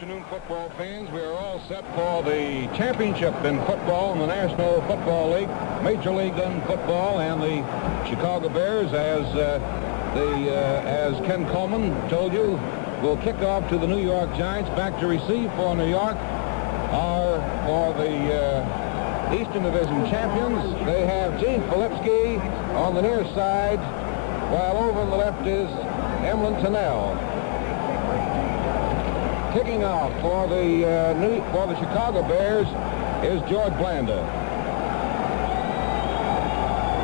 Afternoon, football fans. We are all set for the championship in football in the National Football League, Major League in football, and the Chicago Bears, as Ken Coleman told you, will kick off to the New York Giants. Back to receive for New York are for the Eastern Division champions. They have Gene Filipski on the near side, while over on the left is Emlyn Tunnell. Kicking off for the Chicago Bears is George Blanda.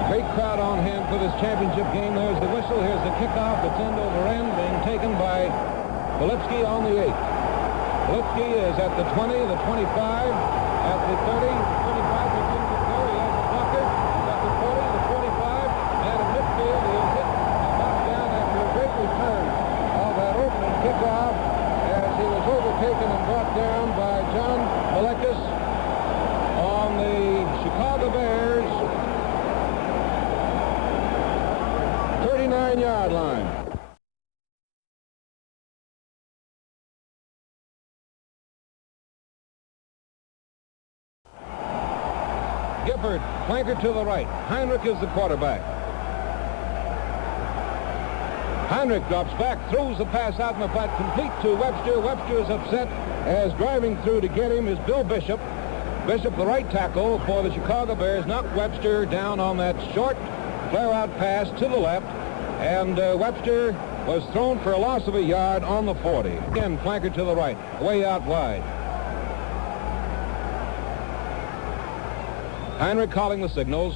Great crowd on hand for this championship game. There's the whistle. Here's the kickoff. It's end over end, being taken by Filipski on the 8th. Filipski is at the 20, the 25, at the 30, 25. He's in the go. He has a blocker. He's at the 40, the 45, and at midfield he is hit and knocked down after a great return of that opening kickoff. He was overtaken and brought down by John Malekis on the Chicago Bears 39-yard line. Gifford, flanker to the right. Heinrich is the quarterback. Heinrich drops back, throws the pass out in the flat, complete to Webster. Webster is upset as driving through to get him is Bill Bishop. Bishop, the right tackle for the Chicago Bears, knocked Webster down on that short flare-out pass to the left, and Webster was thrown for a loss of a yard on the 40. Again, flanker to the right, way out wide. Heinrich calling the signals.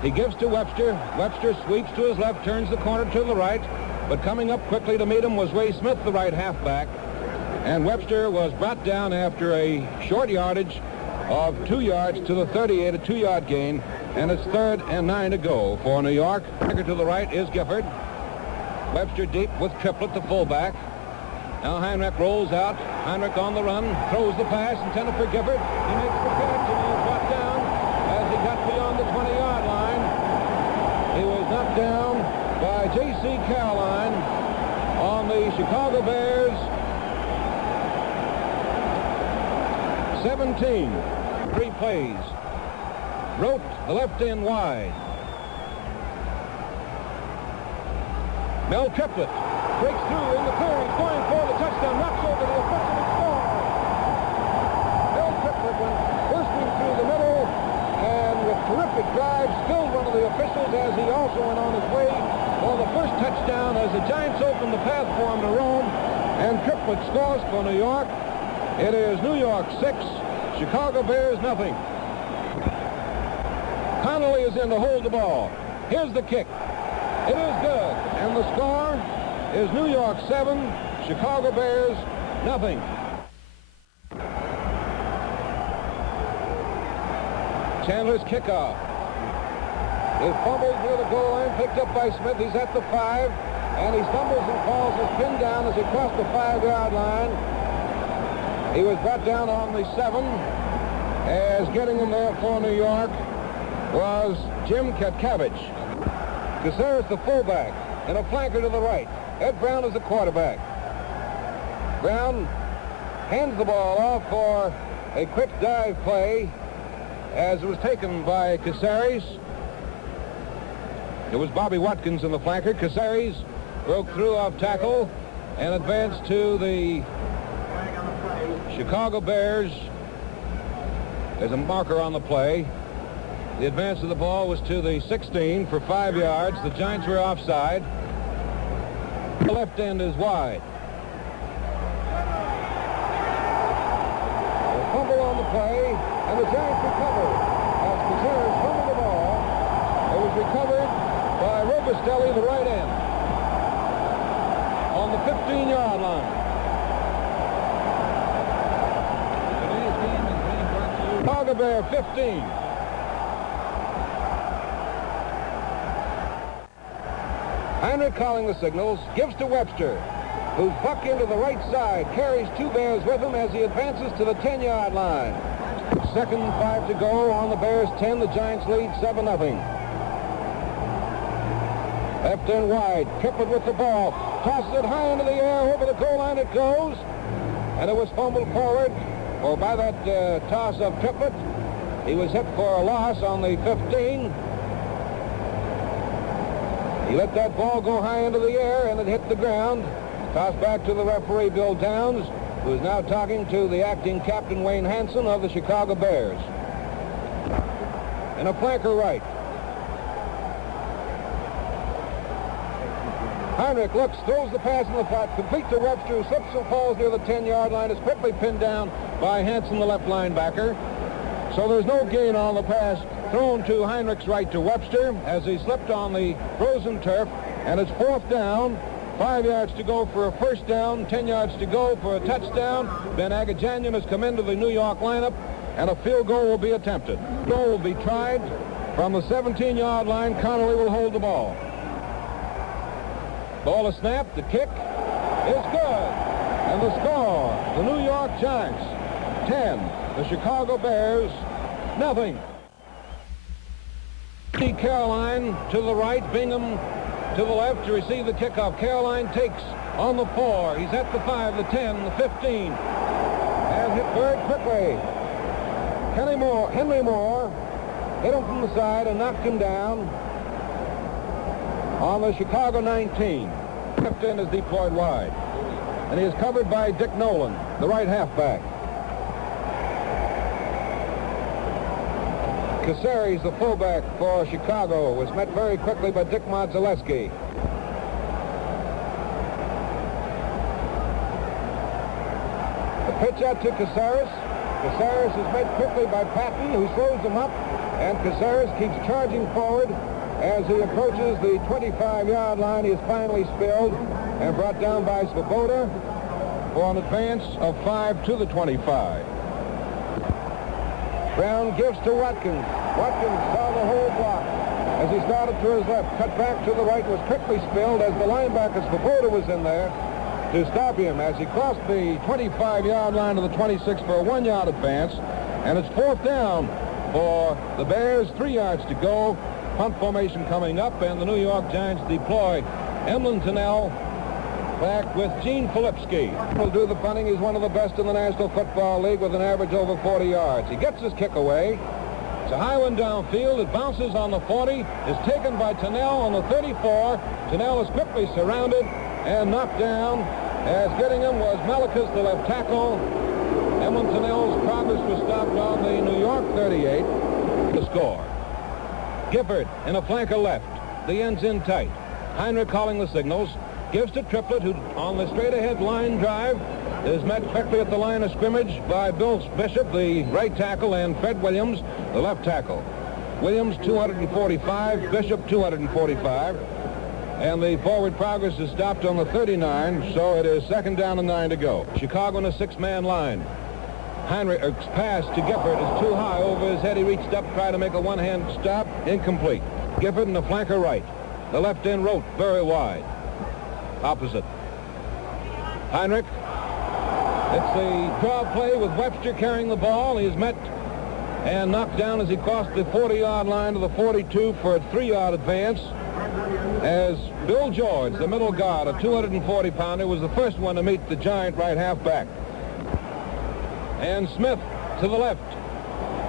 He gives to Webster. Webster sweeps to his left, turns the corner to the right. But coming up quickly to meet him was Ray Smith, the right halfback. And Webster was brought down after a short yardage of 2 yards to the 38, a 2-yard gain. And it's 3rd and 9 to go for New York. Flanker to the right is Gifford. Webster deep with Triplett, the fullback. Now Heinrich rolls out. Heinrich on the run, throws the pass intended for Gifford. He makes the catch and he is brought down as he got beyond the 20-yard line. He was knocked down by J.C. Caroline on the Chicago Bears 17. 3 plays. Rote, the left end wide. Mel Triplett breaks through in the clearance, going for the touchdown, knocks over the official and scores. Mel Triplett went bursting through the middle and with terrific drive skilled one of the officials as he also went on his way for the first touchdown as the Giants opened the path for him to roam, and Triplett scores for New York. It is New York 6, Chicago Bears nothing. Connolly is in to hold the ball. Here's the kick. It is good, and the score is New York 7, Chicago Bears nothing. Chandler's kickoff. He fumbles near the goal line, picked up by Smith. He's at the 5, and he stumbles and falls, is pinned down as he crossed the 5-yard line. He was brought down on the 7, as getting him there for New York was Jim Katkavich. Caceres, the fullback, and a flanker to the right. Ed Brown is the quarterback. Brown hands the ball off for a quick dive play as it was taken by Caceres. It was Bobby Watkins in the flanker. Caceres broke through off tackle and advanced to the Chicago Bears. There's a marker on the play. The advance of the ball was to the 16 for 5 yards. The Giants were offside. The left end is wide. A fumble on the play, and the Giants recover as Caceres fumbled the ball. It was recovered by Robustelli, the right end, on the 15-yard line. Today's game is being brought to you. Chicago Bear 15. Heinrich calling the signals, gives to Webster, who's buck into the right side, carries 2 Bears with him as he advances to the 10-yard line. 2nd and 5 to go on the Bears 10. The Giants lead 7-0. Left end wide, Triplett with the ball, tosses it high into the air, over the goal line it goes, and it was fumbled forward, or by that toss of Triplett. He was hit for a loss on the 15. He let that ball go high into the air, and it hit the ground. Tossed back to the referee, Bill Downs, who is now talking to the acting captain, Wayne Hansen, of the Chicago Bears. And a flanker right. Heinrich looks, throws the pass in the flat, complete to Webster, who slips and falls near the 10-yard line, is quickly pinned down by Hansen, the left linebacker. So there's no gain on the pass thrown to Heinrich's right to Webster as he slipped on the frozen turf, and it's 4th down. 5 yards to go for a first down, 10 yards to go for a touchdown. Ben Agajanian has come into the New York lineup, and a field goal will be attempted. Goal will be tried from the 17-yard line. Connolly will hold the ball. Ball is snapped. The kick is good. And the score, the New York Giants 10, the Chicago Bears nothing. Caroline to the right, Bingham to the left to receive the kickoff. Caroline takes on the 4. He's at the 5, the 10, the 15. And hit very quickly. Henry Moore hit him from the side and knocked him down on the Chicago 19. Left end is deployed wide. And he is covered by Dick Nolan, the right halfback. Caceres, the fullback for Chicago, was met very quickly by Dick Modzelewski. The pitch out to Caceres. Caceres is met quickly by Patton, who slows him up, and Caceres keeps charging forward. As he approaches the 25-yard line, he is finally spilled and brought down by Svoboda for an advance of 5 to the 25. Brown gives to Watkins. Watkins saw the whole block as he started to his left. Cut back to the right, was quickly spilled as the linebacker Svoboda was in there to stop him as he crossed the 25-yard line to the 26 for a 1-yard advance. And it's 4th down for the Bears, 3 yards to go. Punt formation coming up, and the New York Giants deploy Emlyn Tunnell back with Gene Filipski. Will do the punting. He's one of the best in the National Football League with an average over 40 yards. He gets his kick away. It's a high one downfield. It bounces on the 40, is taken by Tunnell on the 34. Tunnell is quickly surrounded and knocked down. As getting him was Malakas, the left tackle. Emlyn Tunnell's progress was stopped on the New York 38. The score. Gifford in a flanker left. The end's in tight. Heinrich calling the signals. Gives to Triplett, who on the straight-ahead line drive is met quickly at the line of scrimmage by Bill Bishop, the right tackle, and Fred Williams, the left tackle. Williams, 245. Bishop, 245. And the forward progress is stopped on the 39, so it is 2nd down and 9 to go. Chicago in a 6-man line. Heinrich's pass to Gifford is too high over his head. He reached up, tried to make a one-hand stop. Incomplete. Gifford in the flanker right. The left end rope very wide. Opposite. Heinrich. It's the draw play with Webster carrying the ball. He is met and knocked down as he crossed the 40-yard line to the 42 for a 3-yard advance. As Bill George, the middle guard, a 240-pounder, was the first one to meet the Giant right halfback. And Smith to the left.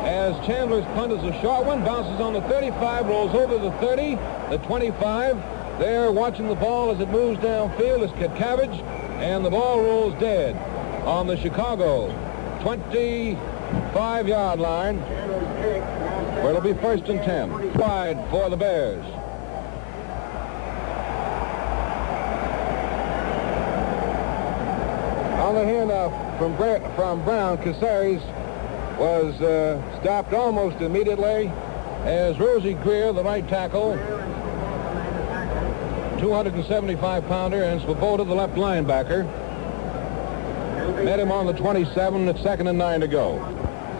As Chandler's punt is a short one, bounces on the 35, rolls over the 30, the 25. There watching the ball as it moves downfield is Cabbage, and the ball rolls dead on the Chicago 25-yard line, where it'll be 1st and 10. Wide for the Bears. On the handoff from Brown, Caceres was stopped almost immediately as Rosie Greer, the right tackle, 275-pounder, and Svoboda, the left linebacker, met him on the 27. It's 2nd and 9 to go.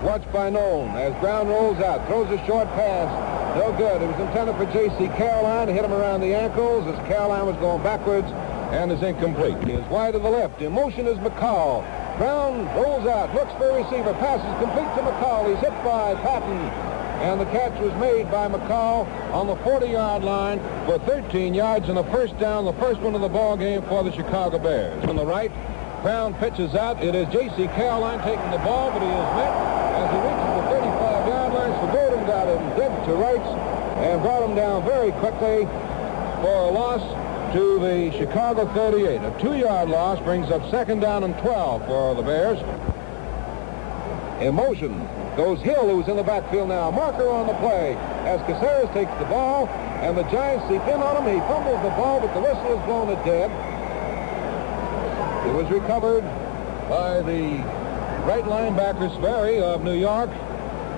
Watched by Nolan as Brown rolls out, throws a short pass. No good. It was intended for J.C. Caroline to hit him around the ankles as Caroline was going backwards, and is incomplete. He is wide to the left. In motion is McCall. Brown rolls out, looks for a receiver, passes complete to McCall. He's hit by Patton, and the catch was made by McCall on the 40-yard line for 13 yards and a 1st down, the first one of the ball game for the Chicago Bears. On the right, Brown pitches out. It is J.C. Caroline taking the ball, but he is met as he reaches the 35-yard line. Svoboda got him dead to rights and brought him down very quickly for a loss to the Chicago 38. A 2-yard loss brings up 2nd down and 12 for the Bears. In motion goes Hill, who's in the backfield now. Marker on the play as Caceres takes the ball, and the Giants seep in on him. He fumbles the ball, but the whistle has blown it dead. It was recovered by the right linebacker, Sperry of New York.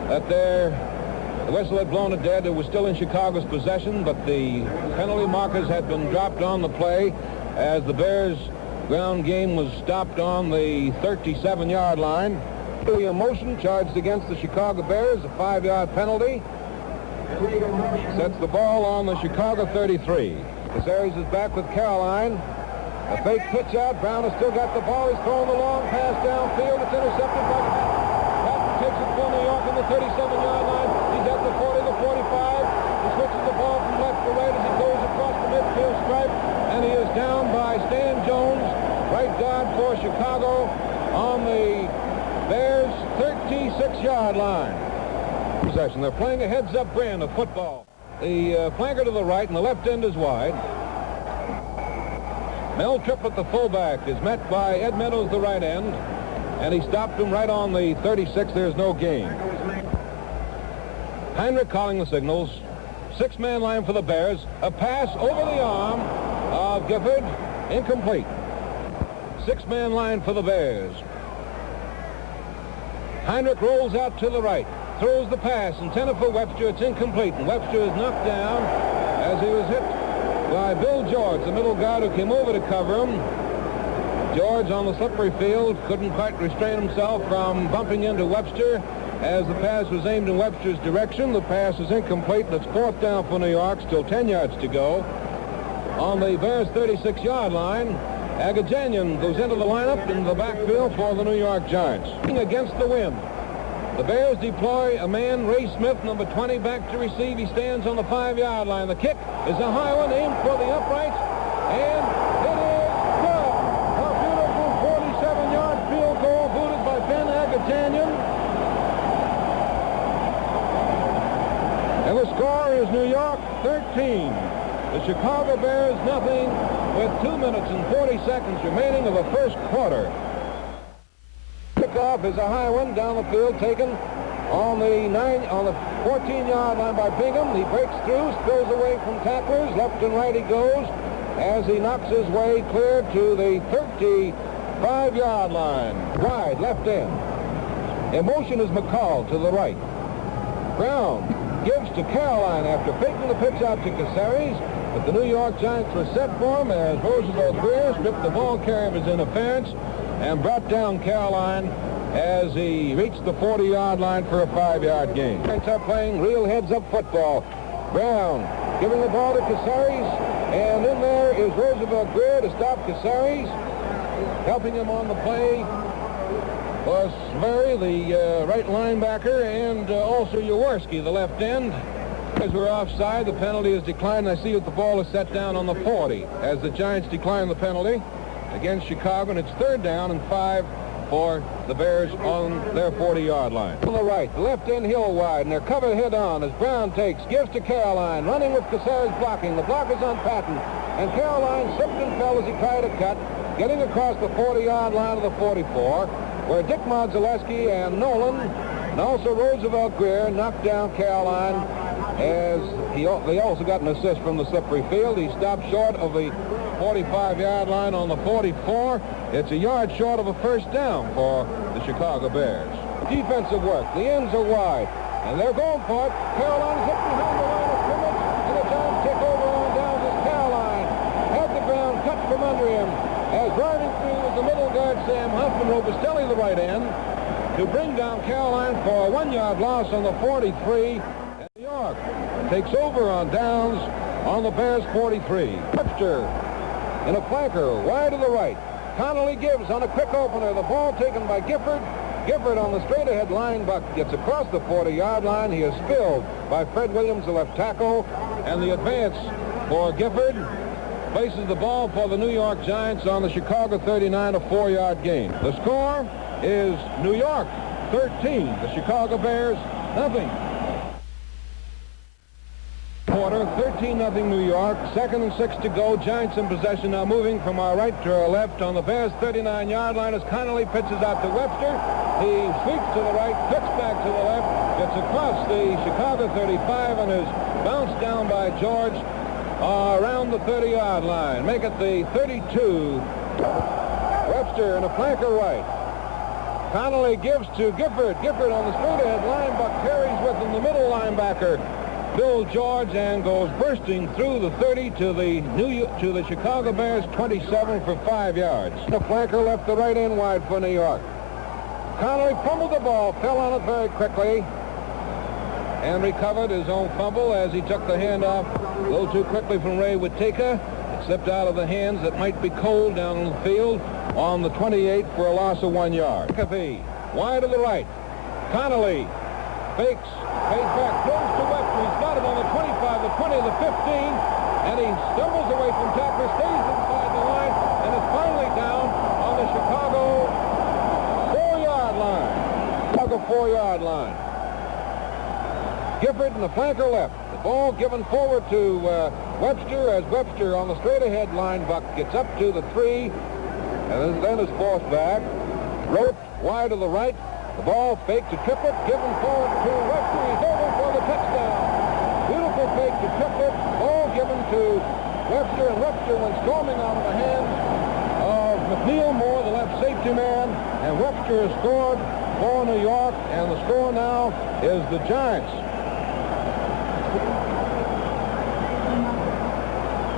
The whistle had blown it dead. It was still in Chicago's possession, but the penalty markers had been dropped on the play as the Bears' ground game was stopped on the 37-yard line. In motion, charged against the Chicago Bears, a 5-yard penalty. Sets the ball on the Chicago 33. Caceres is back with Caroline. A fake pitch out. Brown has still got the ball. He's throwing the long pass downfield. It's intercepted by Patton. Takes it for New York on the 37-yard line. He's at the 40, the 45. He switches the ball from left to right as he goes across the midfield stripe. And he is down by Stan Jones, right guard for Chicago, on the Bears' 36-yard line. Possession. They're playing a heads-up brand of football. The flanker to the right and the left end is wide. Mel Triplett, the fullback, is met by Ed Meadows, the right end, and he stopped him right on the 36. There's no gain. Heinrich calling the signals. 6-man line for the Bears. A pass over the arm of Gifford. Incomplete. 6-man line for the Bears. Heinrich rolls out to the right. Throws the pass intended for Webster. It's incomplete, and Webster is knocked down as he was hit by Bill George, the middle guard who came over to cover him. George on the slippery field couldn't quite restrain himself from bumping into Webster as the pass was aimed in Webster's direction. The pass is incomplete, and it's 4th down for New York. Still 10 yards to go. On the Bears' 36-yard line, Agajanian goes into the lineup in the backfield for the New York Giants. Against the wind, the Bears deploy a man, Ray Smith, number 20, back to receive. He stands on the 5-yard line. The kick is a high one, aimed for the uprights, and it is good. A beautiful 47-yard field goal booted by Ben Agajanian. And the score is New York 13. The Chicago Bears nothing, with 2 minutes and 40 seconds remaining of the first quarter. Kickoff is a high one down the field, taken on the 14-yard line by Bingham. He breaks through, spills away from tacklers. Left and right he goes as he knocks his way clear to the 35-yard line. Wide left end. In motion is McCall to the right. Brown gives to Caroline after faking the pitch out to Caceres. But the New York Giants were set for him as Roosevelt Greer stripped the ball carrier of his interference and brought down Caroline as he reached the 40-yard line for a 5-yard gain. Giants are playing real heads-up football. Brown giving the ball to Caceres, and in there is Roosevelt Greer to stop Caceres. Helping him on the play was Sperry, the right linebacker, and also Jaworski, the left end. As we're offside, the penalty is declined. I see that the ball is set down on the 40 as the Giants decline the penalty against Chicago, and it's 3rd down and 5 for the Bears on their 40-yard line. On the right, the left end Hill wide, and they're covered head-on as Brown gives to Caroline, running with Caceres blocking. The block is on Patton, and Caroline slipped and fell as he tried to cut, getting across the 40-yard line of the 44, where Dick Modzelewski and Nolan, and also Roosevelt Greer, knocked down Caroline as they also got an assist from the slippery field. He stopped short of the 45-yard line on the 44. It's a yard short of a 1st down for the Chicago Bears. Defensive work. The ends are wide, and they're going for it. Caroline's hit behind the line of scrimmage, and the Giants take over on downs as Caroline had the ground cut from under him. As driving through was the middle guard, Sam Huffman, Robustelli, the right end, to bring down Caroline for a 1-yard loss on the 43. New York takes over on downs on the Bears' 43. Webster in a flanker wide to the right. Connolly gives on a quick opener. The ball taken by Gifford. Gifford on the straight-ahead line, but gets across the 40-yard line. He is spilled by Fred Williams, the left tackle, and the advance for Gifford places the ball for the New York Giants on the Chicago 39, a 4-yard gain. The score is New York 13, the Chicago Bears nothing. Quarter, 13-0 New York. 2nd and 6 to go. Giants in possession now, moving from our right to our left on the Bears' 39-yard line as Connolly pitches out to Webster. He sweeps to the right, cuts back to the left, gets across the Chicago 35 and is bounced down by George around the 30-yard line. Make it the 32. Webster and a flanker right. Connolly gives to Gifford. Gifford on the straight-ahead line, but carries with him the middle linebacker, Bill George, and goes bursting through the 30 to the Chicago Bears 27 for 5 yards. The flanker left the right end wide for New York. Connolly fumbled the ball, fell on it very quickly, and recovered his own fumble as he took the handoff a little too quickly from Ray Whittaker. It slipped out of the hands that might be cold down on the field on the 28 for a loss of 1 yard. McAfee, wide to the right. Connolly fakes, fades back, throws to Webster. He's got it on the 25, the 20, the 15, and he stumbles away from tackler, stays inside the line, and is finally down on the Chicago 4-yard line. Chicago 4-yard line. Gifford and the flanker left. The ball given forward to Webster as Webster on the straight-ahead line. Buck gets up to the 3, and then is forced back. Rote wide to the right. The ball fake to Triplett, given forward to Webster. He's over for the touchdown. Beautiful fake to Triplett. Ball given to Webster, and Webster went storming out of the hands of McNeil Moore, the left safety man, and Webster has scored for New York, and the score now is the Giants.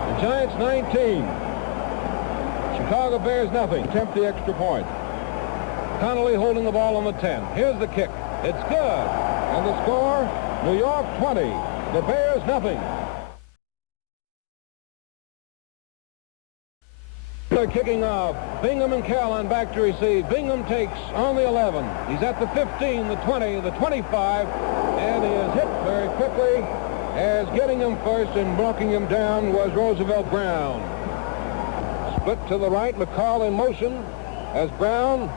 The Giants 19. Chicago Bears nothing. Attempt the extra point. Connolly holding the ball on the 10. Here's the kick. It's good. And the score, New York 20. The Bears nothing. They're kicking off. Bingham and Caroline back to receive. Bingham takes on the 11. He's at the 15, the 20, the 25, and he is hit very quickly as getting him first and knocking him down was Roosevelt Brown. Split to the right, McCall in motion as Brown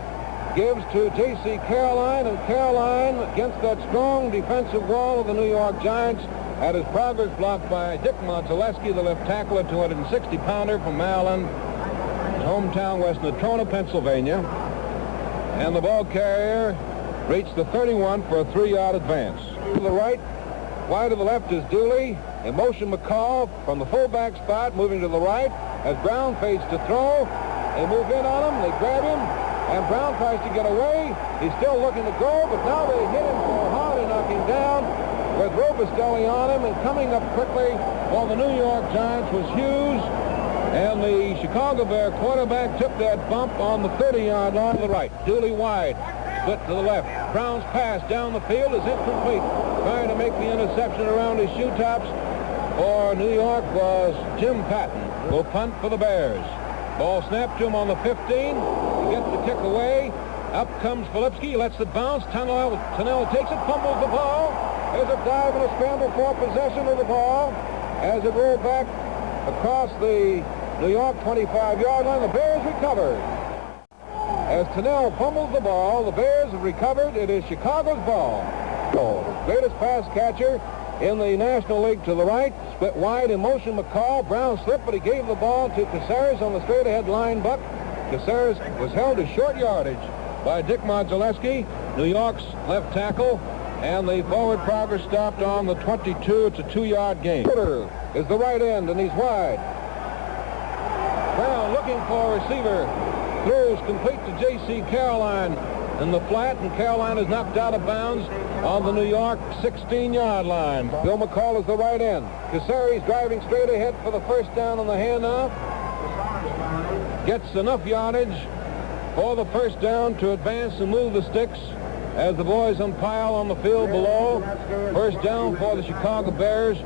gives to J.C. Caroline, and Caroline, against that strong defensive wall of the New York Giants, had his progress blocked by Dick Monteleschi, the left tackle, a 260-pounder from Maryland, his hometown, West Natrona, Pennsylvania. And the ball carrier reached the 31 for a 3-yard advance. To the right, wide to the left is Dooley. In motion, McCall from the fullback spot, moving to the right as Brown fades to throw. They move in on him, they grab him, and Brown tries to get away. He's still looking to go, but now they hit him so hard and knock him down with Robustelli on him, and coming up quickly for the New York Giants was Hughes, and the Chicago Bear quarterback took that bump on the 30-yard line to the right. Dooley wide, split to the left. Brown's pass down the field is incomplete. Trying to make the interception around his shoe tops for New York was Jim Patton. Will punt for the Bears. Ball snapped to him on the 15. He gets the kick away. Up comes Filipski, lets it bounce. Tunnell takes it, fumbles the ball. There's a dive and a scramble for possession of the ball as it rolled back across the New York 25-yard line. The Bears recovered. As Tunnell fumbles the ball, the Bears have recovered. It is Chicago's ball. Greatest pass catcher in the National League to the right, split wide in motion McCall. Brown slipped, but he gave the ball to Caceres on the straight-ahead line. Buck Caceres was held to short yardage by Dick Modzelewski, New York's left tackle, and the forward progress stopped on the 22. It's a 2-yard gain. Porter is the right end, and he's wide. Brown looking for a receiver. Throws complete to J.C. Caroline in the flat, and Caroline is knocked out of bounds on the New York 16-yard line. Bill McCall is the right end. Caceres driving straight ahead for the first down on the handoff. Gets enough yardage for the first down to advance and move the sticks as the boys unpile on the field below. First down for the Chicago Bears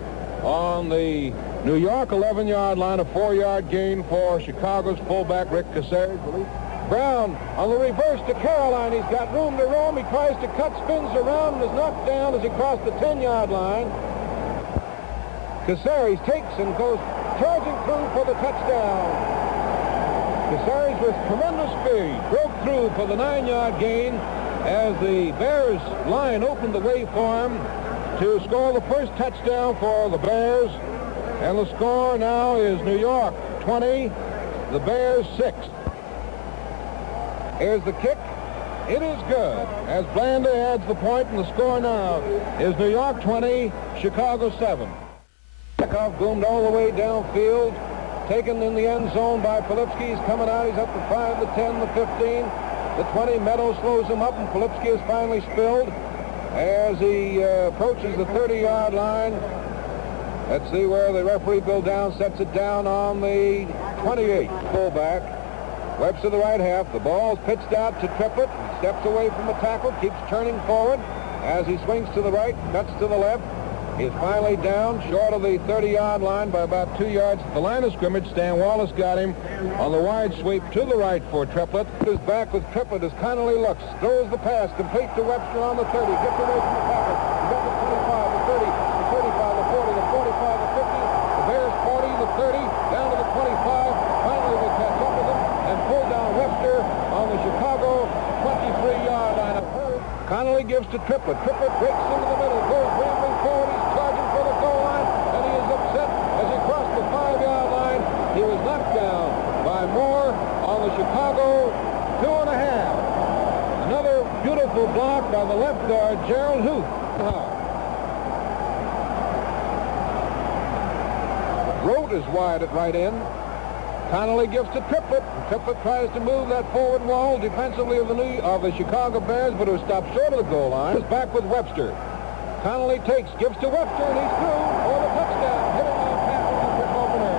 on the New York 11-yard line, a 4-yard gain for Chicago's fullback Rick Caceres. Brown on the reverse to Caroline. He's got room to roam. He tries to cut, spins around, and is knocked down as he crossed the 10-yard line. Caceres takes and goes charging through for the touchdown. Casares with tremendous speed broke through for the 9-yard gain as the Bears line opened the way for him to score the first touchdown for the Bears. And the score now is New York 20, the Bears 6. Here's the kick. It is good as Blanda adds the point, and the score now is New York 20, Chicago 7. Chekhov boomed all the way downfield, taken in the end zone by Filipski. He's coming out. He's up to 5, the 10, the 15, the 20. Meadows slows him up, and Filipski is finally spilled as he approaches the 30-yard line. Let's see where the referee Bill Downs sets it down on the 28. Fullback. Webster the right half. The ball's pitched out to Triplett. He steps away from the tackle, keeps turning forward as he swings to the right, cuts to the left. He's finally down short of the 30-yard line by about 2 yards. At the line of scrimmage, Stan Wallace got him on the wide sweep to the right for Triplett. His back with Triplett as Connolly looks. Throws the pass complete to Webster on the 30. Gets away from the tackle. He's up to 25, the 30, the 35, the 40, the 45, the 50. The Bears 40, the 30, down to the 25. Finally they catch up with him and pull down Webster on the Chicago 23-yard line. Connolly gives to Triplett. Triplett breaks into the middle, goes rambling forward. He's charging for the goal line, and he is upset as he crossed the 5-yard line. He was knocked down by Moore on the Chicago 2.5. Another beautiful block by the left guard, Gerald Huth. Rote is wide at right end. Connolly gives to Triplett. Triplett tries to move that forward wall defensively of the Chicago Bears, but it was stopped short of the goal line. It's back with Webster. Connolly takes, gives to Webster, and he's through for the touchdown. Hitting on tackle and quick opener.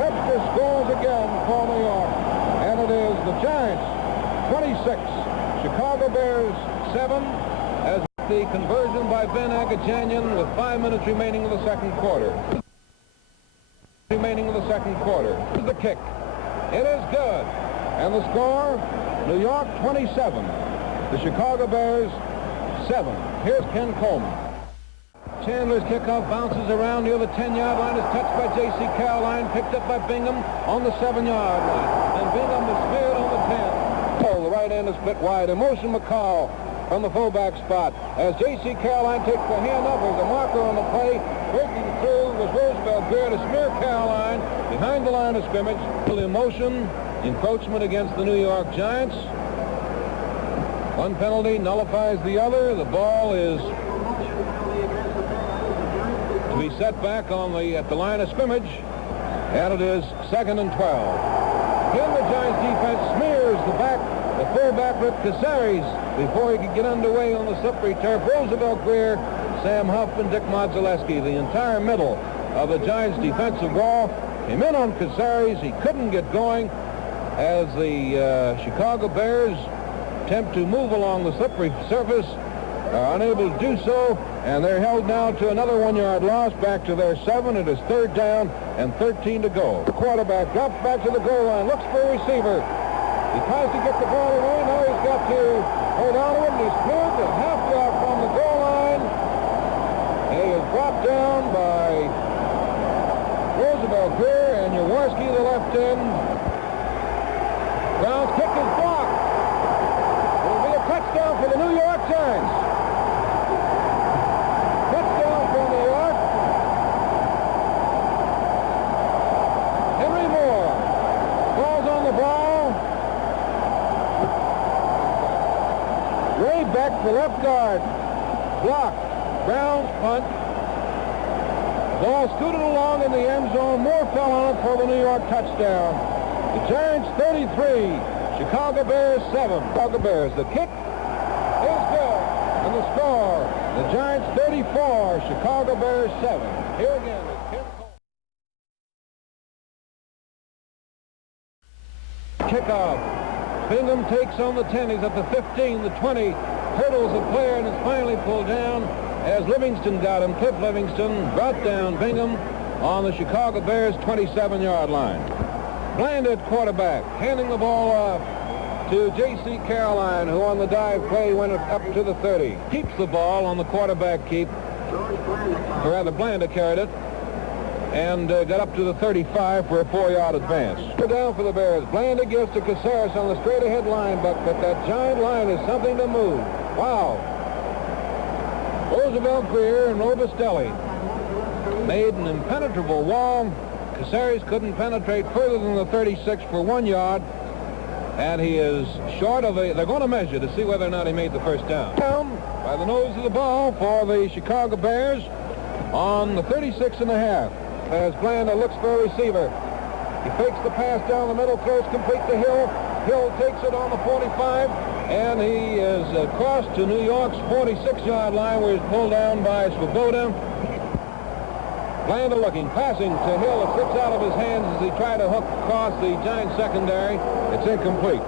Webster scores again for New York, and it is the Giants 26, Chicago Bears 7, as the conversion by Ben Agajanian with 5 minutes remaining in the second quarter. Here's the kick. It is good. And the score, New York 27, the Chicago Bears 7. Here's Ken Coleman. Chandler's kickoff bounces around near the 10-yard line. Is touched by J.C. Caroline, picked up by Bingham on the 7-yard line. And Bingham is speared on the 10. Oh, the right end is split wide. In motion McCall from the fullback spot as J.C. Caroline takes the hand up as a marker on the play. Breaking through was Roosevelt Greer to smear Caroline behind the line of scrimmage. In motion, encroachment against the New York Giants. One penalty nullifies the other. The ball is to be set back at the line of scrimmage, and it is 2nd and 12. Again, the Giants defense smears the fullback Rip Casares before he could get underway on the slippery turf. Roosevelt Greer, Sam Huff, and Dick Modzelewski. The entire middle of the Giants' defensive wall came in on Casares. He couldn't get going as the Chicago Bears attempt to move along the slippery surface, are unable to do so, and they're held now to another 1-yard loss back to their 7. It is 3rd down and 13 to go. The quarterback drops back to the goal line, looks for a receiver. He tries to get the ball away. Now he's got to hold on to it, and he's cleared the half-yard from the goal line. He is brought down by Roosevelt Greer and Jaworski, the left end. Brown's kick is blocked. It will be a touchdown for the New York Giants. Touchdown for New York. Henry Moore falls on the ball. Ray Beck, the left guard, blocked. Brown's punt. Ball scooted along in the end zone. Moore fell on it for the New York touchdown. The Giants 33, Chicago Bears 7. Chicago Bears. The kick is good. And the score, the Giants 34, Chicago Bears 7. Here again is Ken Cole. Kickoff. Bingham takes on the 10. He's at the 15, the 20. Hurdles a player and is finally pulled down as Livingston got him. Cliff Livingston brought down Bingham on the Chicago Bears 27-yard line. Blanda at quarterback, handing the ball off to J.C. Caroline, who on the dive play went up to the 30. Keeps the ball on the quarterback keep. Or rather, Blanda carried it. and got up to the 35 for a 4-yard advance. We're down for the Bears. Blanda gives to Caceres on the straight-ahead line, but that giant line is something to move. Wow. Roosevelt, Greer, and Robustelli made an impenetrable wall. Caceres couldn't penetrate further than the 36 for 1 yard, and he is short of they're going to measure to see whether or not he made the first down. Down by the nose of the ball for the Chicago Bears on the 36.5. As Blanda looks for a receiver. He fakes the pass down the middle, throws complete to Hill. Hill takes it on the 45, and he is crossed to New York's 46-yard line, where he's pulled down by Swoboda. Blanda looking, passing to Hill. It slips out of his hands as he tried to hook across the Giant secondary. It's incomplete.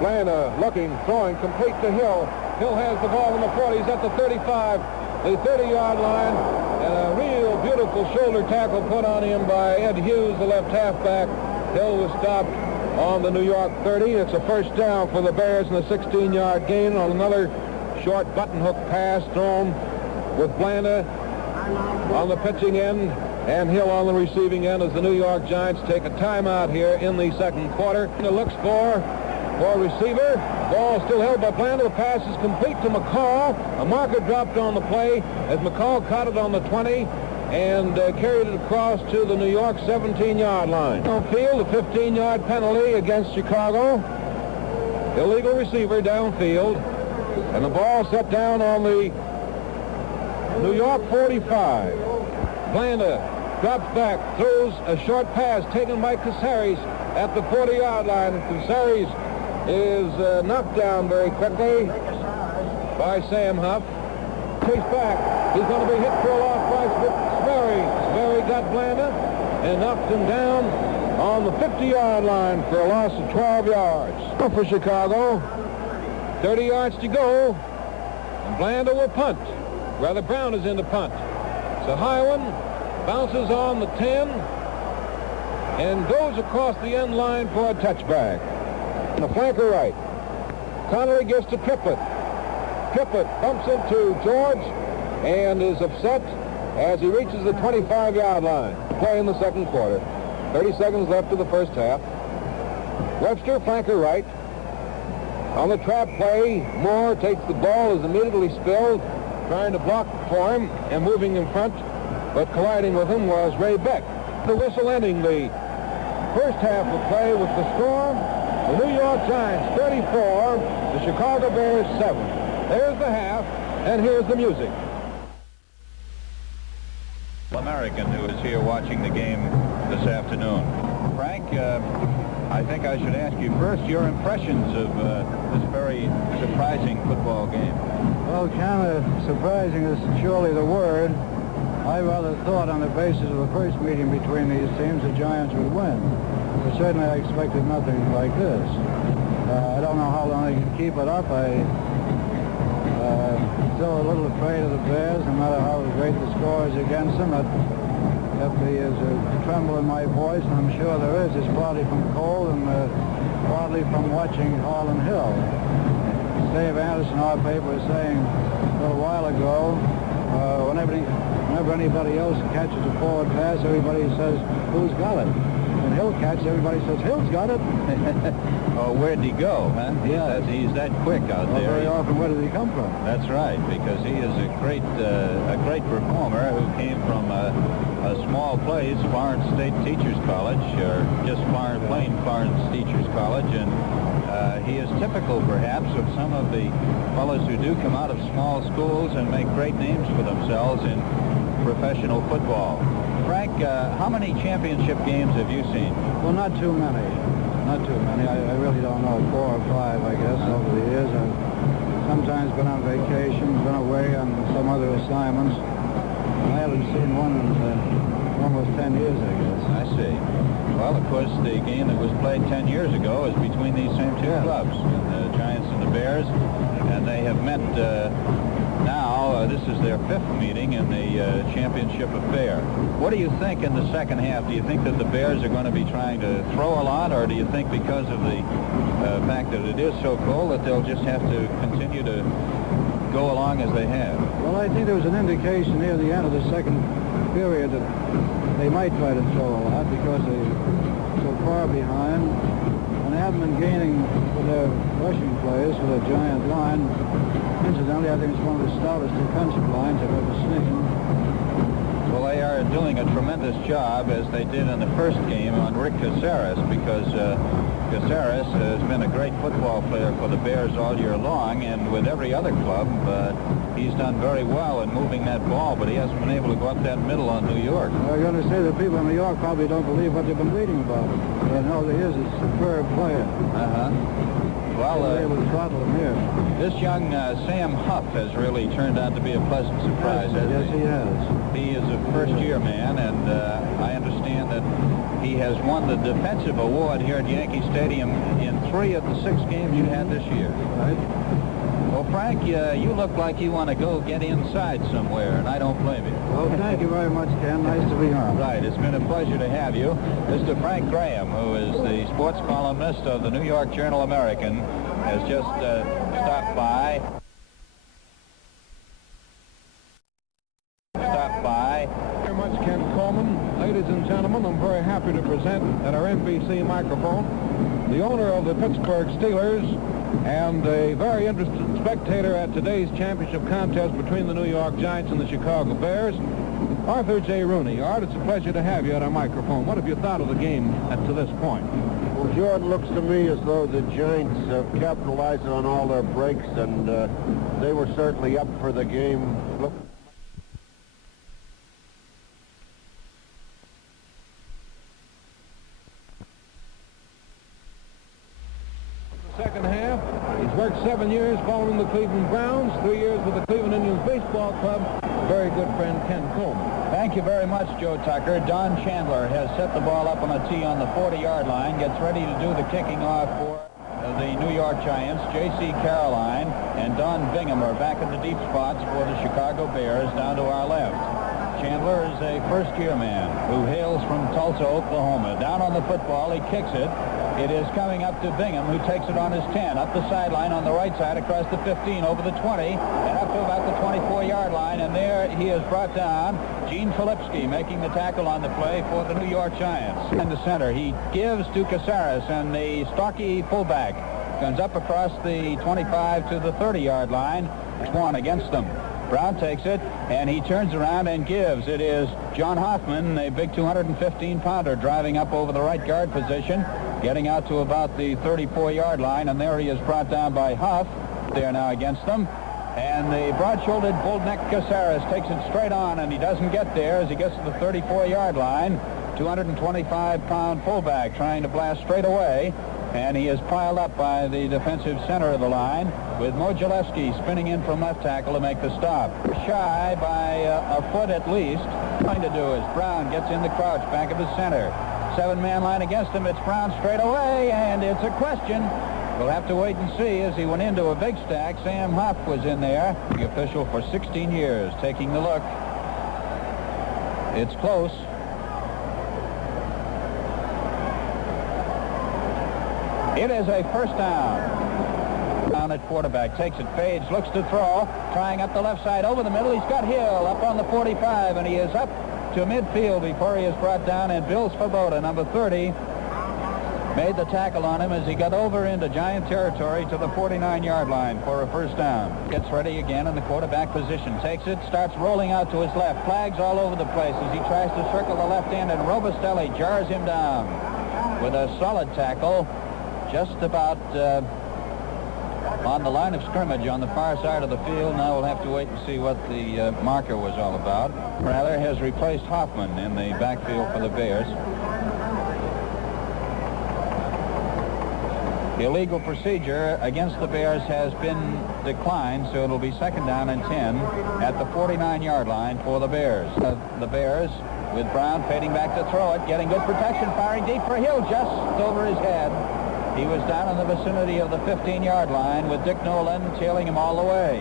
Blanda looking, throwing complete to Hill. Hill has the ball in the 40. He's at the 35, the 30-yard line, and a real beautiful shoulder tackle put on him by Ed Hughes, the left halfback. Hill was stopped on the New York 30. It's a first down for the Bears and a 16-yard gain on another short button hook pass thrown with Blanda on the pitching end and Hill on the receiving end as the New York Giants take a timeout here in the second quarter. It looks for a receiver. Ball still held by Blanda. The pass is complete to McCall. A marker dropped on the play as McCall caught it on the 20 and carried it across to the New York 17-yard line. On field, a 15-yard penalty against Chicago. Illegal receiver downfield, and the ball set down on the New York 45. Blanda drops back, throws a short pass taken by Caceres at the 40-yard line. Caceres is knocked down very quickly by Sam Huff. Chased back. He's going to be hit for a loss by Sperry. Sperry got Blanda and knocked him down on the 50-yard line for a loss of 12 yards. For Chicago, 30 yards to go, and Blanda will punt. Rather, Brown is in to punt. It's a high one, bounces on the 10, and goes across the end line for a touchback. The flanker right. Connolly gets to Triplett. Triplett bumps into George and is upset as he reaches the 25-yard line. Play in the second quarter. 30 seconds left of the first half. Webster, flanker right. On the trap play, Moore takes the ball, is immediately spilled, trying to block for him and moving in front, but colliding with him was Ray Beck. The whistle ending the first half of play with the score. The New York Giants 34, the Chicago Bears 7. There's the half, and here's the music. American who is here watching the game this afternoon. Frank, I think I should ask you first your impressions of this very surprising football game. Well, kind of surprising is surely the word. I rather thought on the basis of the first meeting between these teams the Giants would win. But certainly I expected nothing like this. I don't know how long they can keep it up. I'm still a little afraid of the Bears, no matter how great the score is against them. If there is a tremble in my voice, and I'm sure there is, it's partly from cold and partly from watching Harlan Hill. Dave Anderson, our paper, was saying a little while ago, whenever anybody else catches a forward pass, everybody says, who's got it? When Hill catches, everybody says, Hill's got it. Oh, where'd he go, huh? Yeah. He's that quick out there. Very often, where did he come from? That's right, because he is a great performer who came from a small place, Florence State Teachers College, or just plain Florence Teachers College, and he is typical, perhaps, of some of the fellows who do come out of small schools and make great names for themselves in professional football. Frank, how many championship games have you seen? Well, not too many. Not too many. I really don't know. 4 or 5, I guess, over the years. I've sometimes been on vacation, been away on some other assignments. I haven't seen one in almost 10 years, I guess. I see. Well, of course, the game that was played 10 years ago is between these same two clubs, the Giants and the Bears, and they have met now. This is their 5th meeting in the championship affair. What do you think in the second half? Do you think that the Bears are going to be trying to throw a lot, or do you think because of the fact that it is so cold that they'll just have to continue to go along as they have? Well, I think there was an indication near the end of the second period that they might try to throw a lot because they're so far behind. And they haven't been gaining with their rushing plays with a giant line. Incidentally, I think it's one of the stoutest defensive lines I've ever seen. Well, they are doing a tremendous job, as they did in the first game, on Rick Caceres, because Caceres has been a great football player for the Bears all year long, and with every other club, he's done very well in moving that ball, but he hasn't been able to go up that middle on New York. I'm going to say that people in New York probably don't believe what they've been reading about him. But I know that he is a superb player. Well, able to throttle him here. This young Sam Huff has really turned out to be a pleasant surprise. Yes, he has. He is a first-year man, and I understand that he has won the defensive award here at Yankee Stadium in 3 of the 6 games you had this year. Right. Well, Frank, you look like you want to go get inside somewhere, and I don't blame you. Well, thank you very much, Ken. Nice to be on. Right. It's been a pleasure to have you. Mr. Frank Graham, who is the sports columnist of the New York Journal-American, has just stopped by. Very much, Ken Coleman. Ladies and gentlemen, I'm very happy to present at our NBC microphone the owner of the Pittsburgh Steelers and a very interested spectator at today's championship contest between the New York Giants and the Chicago Bears, Arthur J. Rooney. Art, it's a pleasure to have you at our microphone. What have you thought of the game up to this point? Well, Jordan, looks to me as though the Giants have capitalized on all their breaks, and they were certainly up for the game. Look. Second half. He's worked 7 years following the Cleveland Browns, 3 years with the Cleveland Indians Baseball Club. Very good friend Ken Coleman. Thank you very much, Joe Tucker. Don Chandler has set the ball up on a tee on the 40-yard line, gets ready to do the kicking off for the New York Giants. J.C. Caroline and Don Bingham are back at the deep spots for the Chicago Bears down to our left. Chandler is a first-year man who hails from Tulsa, Oklahoma. Down on the football, he kicks it. It is coming up to Bingham, who takes it on his 10, up the sideline on the right side, across the 15, over the 20, and up to about the 24-yard line, and there he is brought down. Gene Filipski making the tackle on the play for the New York Giants. In the center, he gives to Caceres, and the stocky fullback comes up across the 25 to the 30-yard line. It's one against them. Brown takes it, and he turns around and gives. It is John Hoffman, a big 215-pounder, driving up over the right guard position, getting out to about the 34-yard line, and there he is brought down by Huff. There now against them. And the broad-shouldered, bull-necked Caceres takes it straight on, and he doesn't get there as he gets to the 34-yard line. 225-pound fullback trying to blast straight away, and he is piled up by the defensive center of the line, with Modzelewski spinning in from left tackle to make the stop. Shy by a foot at least. What to do is Brown gets in the crouch back of the center. 7-man line against him. It's Brown straight away, and it's a question. We'll have to wait and see as he went into a big stack. Sam Huff was in there, the official for 16 years, taking the look. It's close. It is a first down. Down at quarterback, takes it, fades, looks to throw, trying up the left side over the middle. He's got Hill up on the 45, and he is up to midfield before he is brought down, and Bill Svoboda, number 30, made the tackle on him as he got over into Giant territory to the 49-yard line for a first down. Gets ready again in the quarterback position, takes it, starts rolling out to his left, flags all over the place as he tries to circle the left end, and Robustelli jars him down with a solid tackle just about on the line of scrimmage on the far side of the field. Now we'll have to wait and see what the marker was all about. Rather has replaced Hoffman in the backfield for the Bears. Illegal procedure against the Bears has been declined, so it'll be second down and 10 at the 49-yard line for the Bears. The Bears with Brown fading back to throw it, getting good protection, firing deep for Hill just over his head. He was down in the vicinity of the 15-yard line with Dick Nolan tailing him all the way.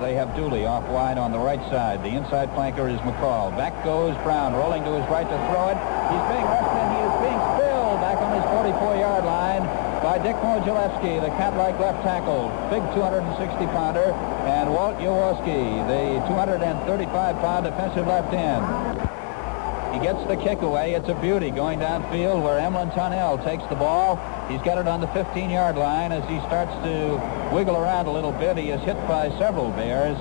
They have Dooley off wide on the right side. The inside flanker is McCall. Back goes Brown, rolling to his right to throw it. He's being rushed and he is being spilled back on his 44-yard line by Dick Modzelewski, the cat-like left tackle, big 260-pounder, and Walt Jaworski, the 235-pound defensive left end. He gets the kick away. It's a beauty going downfield where Emlyn Tonnell takes the ball. He's got it on the 15-yard line. As he starts to wiggle around a little bit, he is hit by several Bears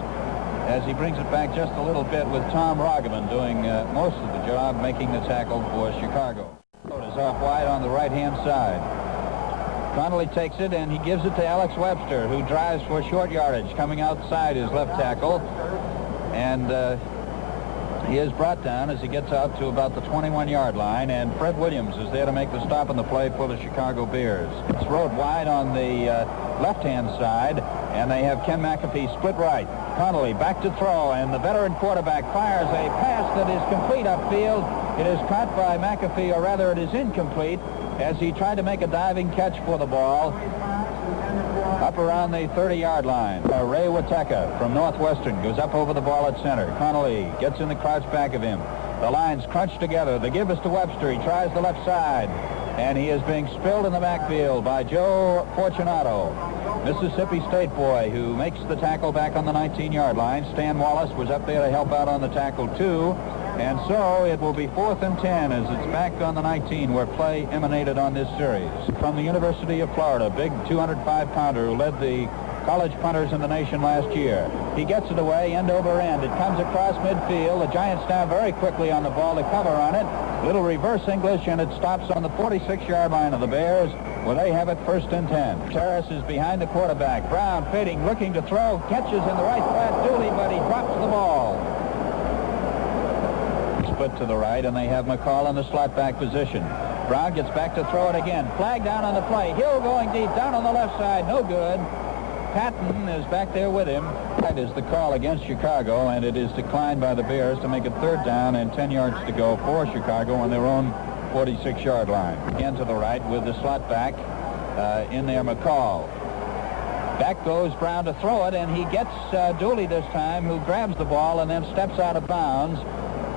as he brings it back just a little bit, with Tom Rogaman doing most of the job, making the tackle for Chicago. It is off wide on the right-hand side. Connolly takes it, and he gives it to Alex Webster, who drives for short yardage, coming outside his left tackle. And he is brought down as he gets out to about the 21-yard line, and Fred Williams is there to make the stop on the play for the Chicago Bears. It's rode wide on the left-hand side, and they have Ken McAfee split right. Connolly back to throw, and the veteran quarterback fires a pass that is complete upfield. It is caught by McAfee, or rather it is incomplete, as he tried to make a diving catch for the ball up around the 30-yard line. Ray Wateka from Northwestern goes up over the ball at center. Connolly gets in the crouch back of him. The lines crunch together. The give is to Webster. He tries the left side, and he is being spilled in the backfield by Joe Fortunato, Mississippi State boy, who makes the tackle back on the 19-yard line. Stan Wallace was up there to help out on the tackle too. And so it will be 4th and 10 as it's back on the 19, where play emanated on this series. From the University of Florida, big 205-pounder who led the college punters in the nation last year. He gets it away end over end. It comes across midfield. The Giants down very quickly on the ball to cover on it. Little reverse English, and it stops on the 46-yard line of the Bears, where they have it 1st and 10. Terrace is behind the quarterback. Brown fading, looking to throw. Catches in the right flat Dooley, but he drops the ball. Split to the right, and they have McCall in the slot back position. Brown gets back to throw it again. Flag down on the play. Hill going deep down on the left side. No good. Patton is back there with him. That is the call against Chicago, and it is declined by the Bears to make it 3rd down and 10 yards to go for Chicago on their own 46-yard line. Again to the right with the slot back in there, McCall. Back goes Brown to throw it, and he gets Dooley this time, who grabs the ball and then steps out of bounds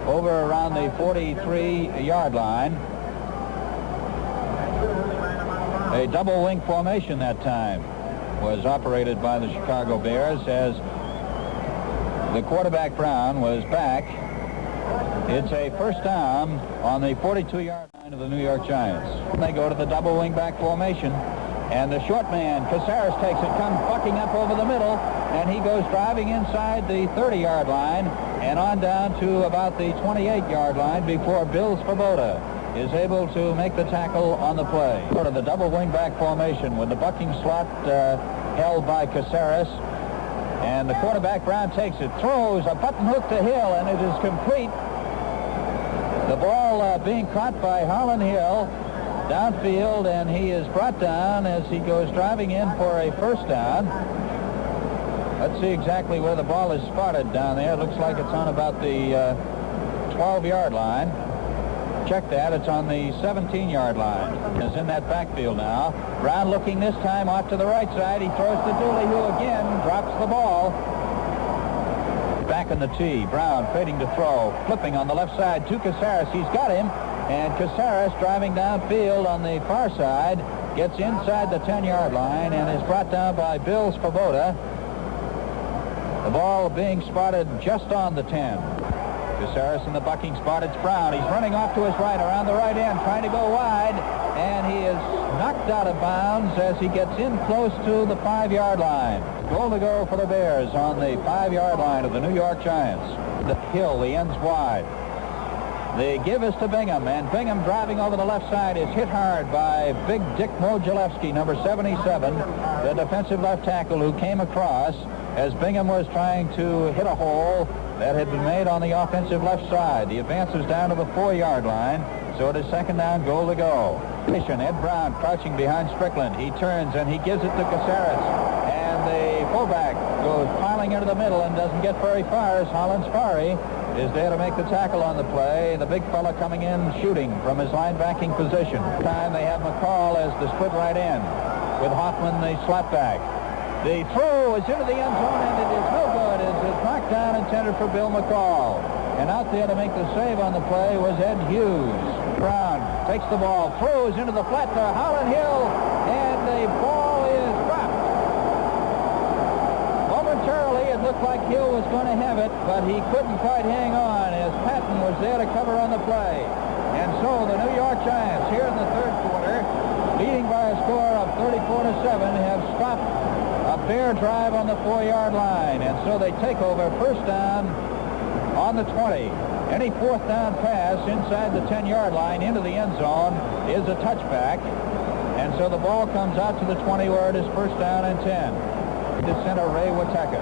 over around the 43-yard line. A double wing formation that time was operated by the Chicago Bears, as the quarterback Brown was back. It's a 1st down on the 42-yard line of the New York Giants. They go to the double wing back formation, and the short man, Caceres, takes it, comes bucking up over the middle, and he goes driving inside the 30-yard line and on down to about the 28-yard line before Bill Svoboda is able to make the tackle on the play. Go to the double wing back formation with the bucking slot held by Caceres, and the quarterback Brown takes it, throws a button hook to Hill, and it is complete. The ball being caught by Harlan Hill downfield, and he is brought down as he goes driving in for a 1st down. Let's see exactly where the ball is spotted down there. It looks like it's on about the 12-yard line. Check that. It's on the 17-yard line. It's in that backfield now. Brown looking this time off to the right side. He throws to Dooley, who again drops the ball. Back in the tee. Brown fading to throw. Flipping on the left side to Caceres. He's got him. And Caceres, driving downfield on the far side, gets inside the 10-yard line and is brought down by Bill Svoboda. The ball being spotted just on the 10. Caceres in the bucking spot. It's Brown. He's running off to his right around the right end, trying to go wide, and he is knocked out of bounds as he gets in close to the 5-yard line. Goal to go for the Bears on the 5-yard line of the New York Giants. The Hill, the ends wide. The give is to Bingham, and Bingham, driving over the left side, is hit hard by big Dick Mojalewski, number 77, the defensive left tackle, who came across as Bingham was trying to hit a hole that had been made on the offensive left side. The advance is down to the 4-yard line, so it is 2nd down, goal to go. Ed Brown crouching behind Strickland. He turns and he gives it to Caceres, and the fullback goes piling into the middle and doesn't get very far as Holland Sparry is there to make the tackle on the play. The big fella coming in shooting from his linebacking position. Time they have McCall as the split right end, with Hoffman the slap back. The throw is into the end zone, and it is no good as it's knocked down intended for Bill McCall. And out there to make the save on the play was Ed Hughes. Brown takes the ball, throws into the flat to Holland Hill, and the ball is dropped. Momentarily, it looked like Hill was going to have it, but he couldn't quite hang on as Patton was there to cover on the play. And so the New York Giants here in the third quarter, leading by a score of 34-7, have stopped a Bear drive on the 4-yard line. And so they take over first down on the 20. Any fourth down pass inside the 10-yard line into the end zone is a touchback. And so the ball comes out to the 20 where it is first down and 10. To center Ray Wateka.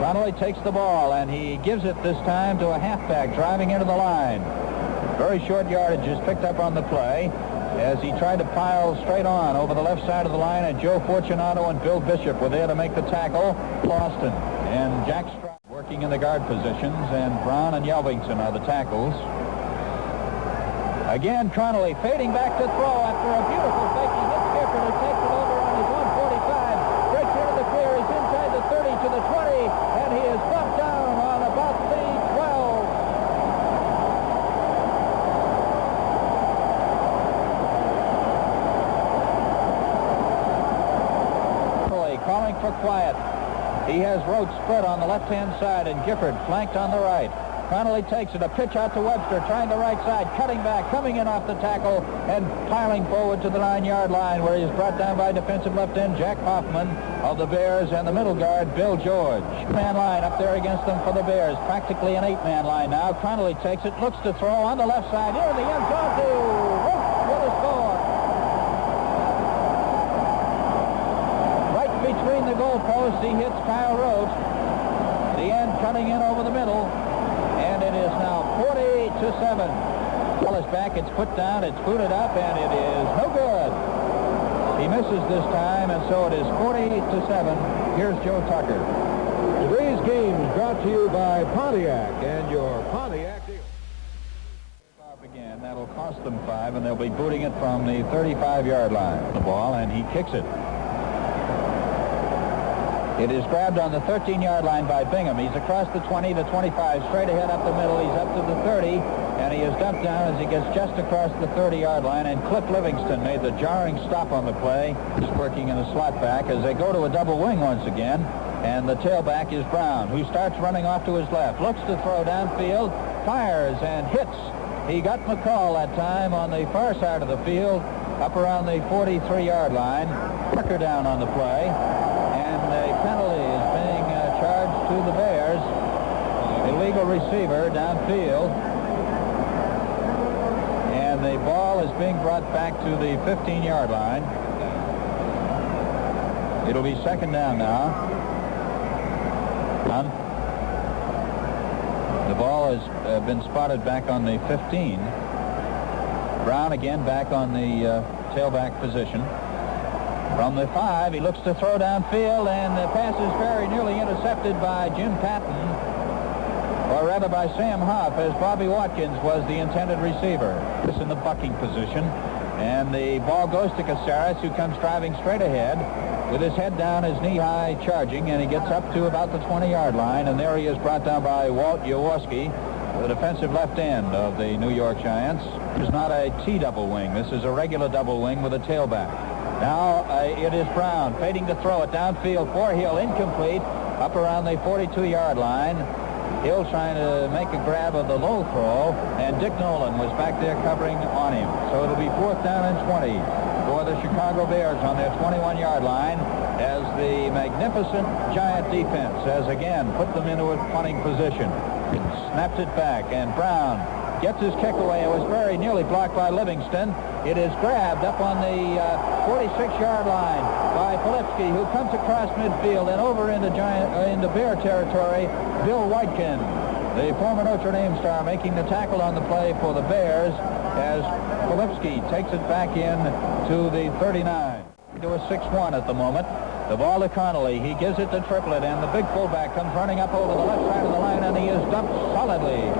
Connolly takes the ball, and he gives it this time to a halfback driving into the line. Very short yardage is picked up on the play as he tried to pile straight on over the left side of the line, and Joe Fortunato and Bill Bishop were there to make the tackle. Austin and Jack Stroud working in the guard positions, and Brown and Yelvington are the tackles. Again, Connolly fading back to throw after a beautiful fake. He hits Gifford, who takes it over on his own 45. Breaks into the clear. He's inside the 30 to the 20, and he is bumped down on about the 12. Connolly calling for quiet. He has Roach spread on the left-hand side, and Gifford flanked on the right. Connolly takes it, a pitch out to Webster, trying the right side, cutting back, coming in off the tackle, and piling forward to the 9-yard line, where he is brought down by defensive left end Jack Hoffman of the Bears and the middle guard Bill George. Man line up there against them for the Bears, practically an 8-man line now. Connolly takes it, looks to throw on the left side, near the end zone to Roach with a score. Right between the goalposts, he hits Kyle Roach. The end cutting in over the middle. And it is now 40-7. Ball is back, it's put down, it's booted up, and it is no good. He misses this time, and so it is 40-7. Here's Joe Tucker. Today's game is brought to you by Pontiac and your Pontiac dealer. Again, that'll cost them 5, and they'll be booting it from the 35-yard line. The ball, and he kicks it. It is grabbed on the 13-yard line by Bingham. He's across the 20, the 25, straight ahead up the middle. He's up to the 30, and he is dumped down as he gets just across the 30-yard line. And Cliff Livingston made the jarring stop on the play. He's working in the slot back as they go to a double wing once again. And the tailback is Brown, who starts running off to his left. Looks to throw downfield, fires, and hits. He got McCall that time on the far side of the field, up around the 43-yard line. Tucker down on the play. Penalty is being charged to the Bears. Illegal receiver downfield. And the ball is being brought back to the 15-yard line. It'll be second down now. The ball has been spotted back on the 15. Brown again back on the tailback position. From the 5, he looks to throw downfield, and the pass is very nearly intercepted by Jim Patton, or rather by Sam Huff, as Bobby Watkins was the intended receiver. This in the bucking position, and the ball goes to Caceres, who comes driving straight ahead with his head down, his knee high charging, and he gets up to about the 20-yard line, and there he is brought down by Walt Jaworski, the defensive left end of the New York Giants. This is not a T double wing. This is a regular double wing with a tailback. Now it is Brown fading to throw it downfield for Hill, incomplete, up around the 42-yard line. Hill trying to make a grab of the low throw, and Dick Nolan was back there covering on him. So it'll be fourth down and 20 for the Chicago Bears on their 21-yard line, as the magnificent Giant defense has again put them into a punting position. Snapped it back, and Brown gets his kick away. It was very nearly blocked by Livingston. It is grabbed up on the 46-yard line by Filipski, who comes across midfield and over into Bear territory. Bill Whitekin, the former Notre Dame star, making the tackle on the play for the Bears, as Filipski takes it back in to the 39. To a 6-1 at the moment. The ball to Connolly. He gives it to Triplett, and the big fullback comes running up over the left side of the line, and he is dumped solidly.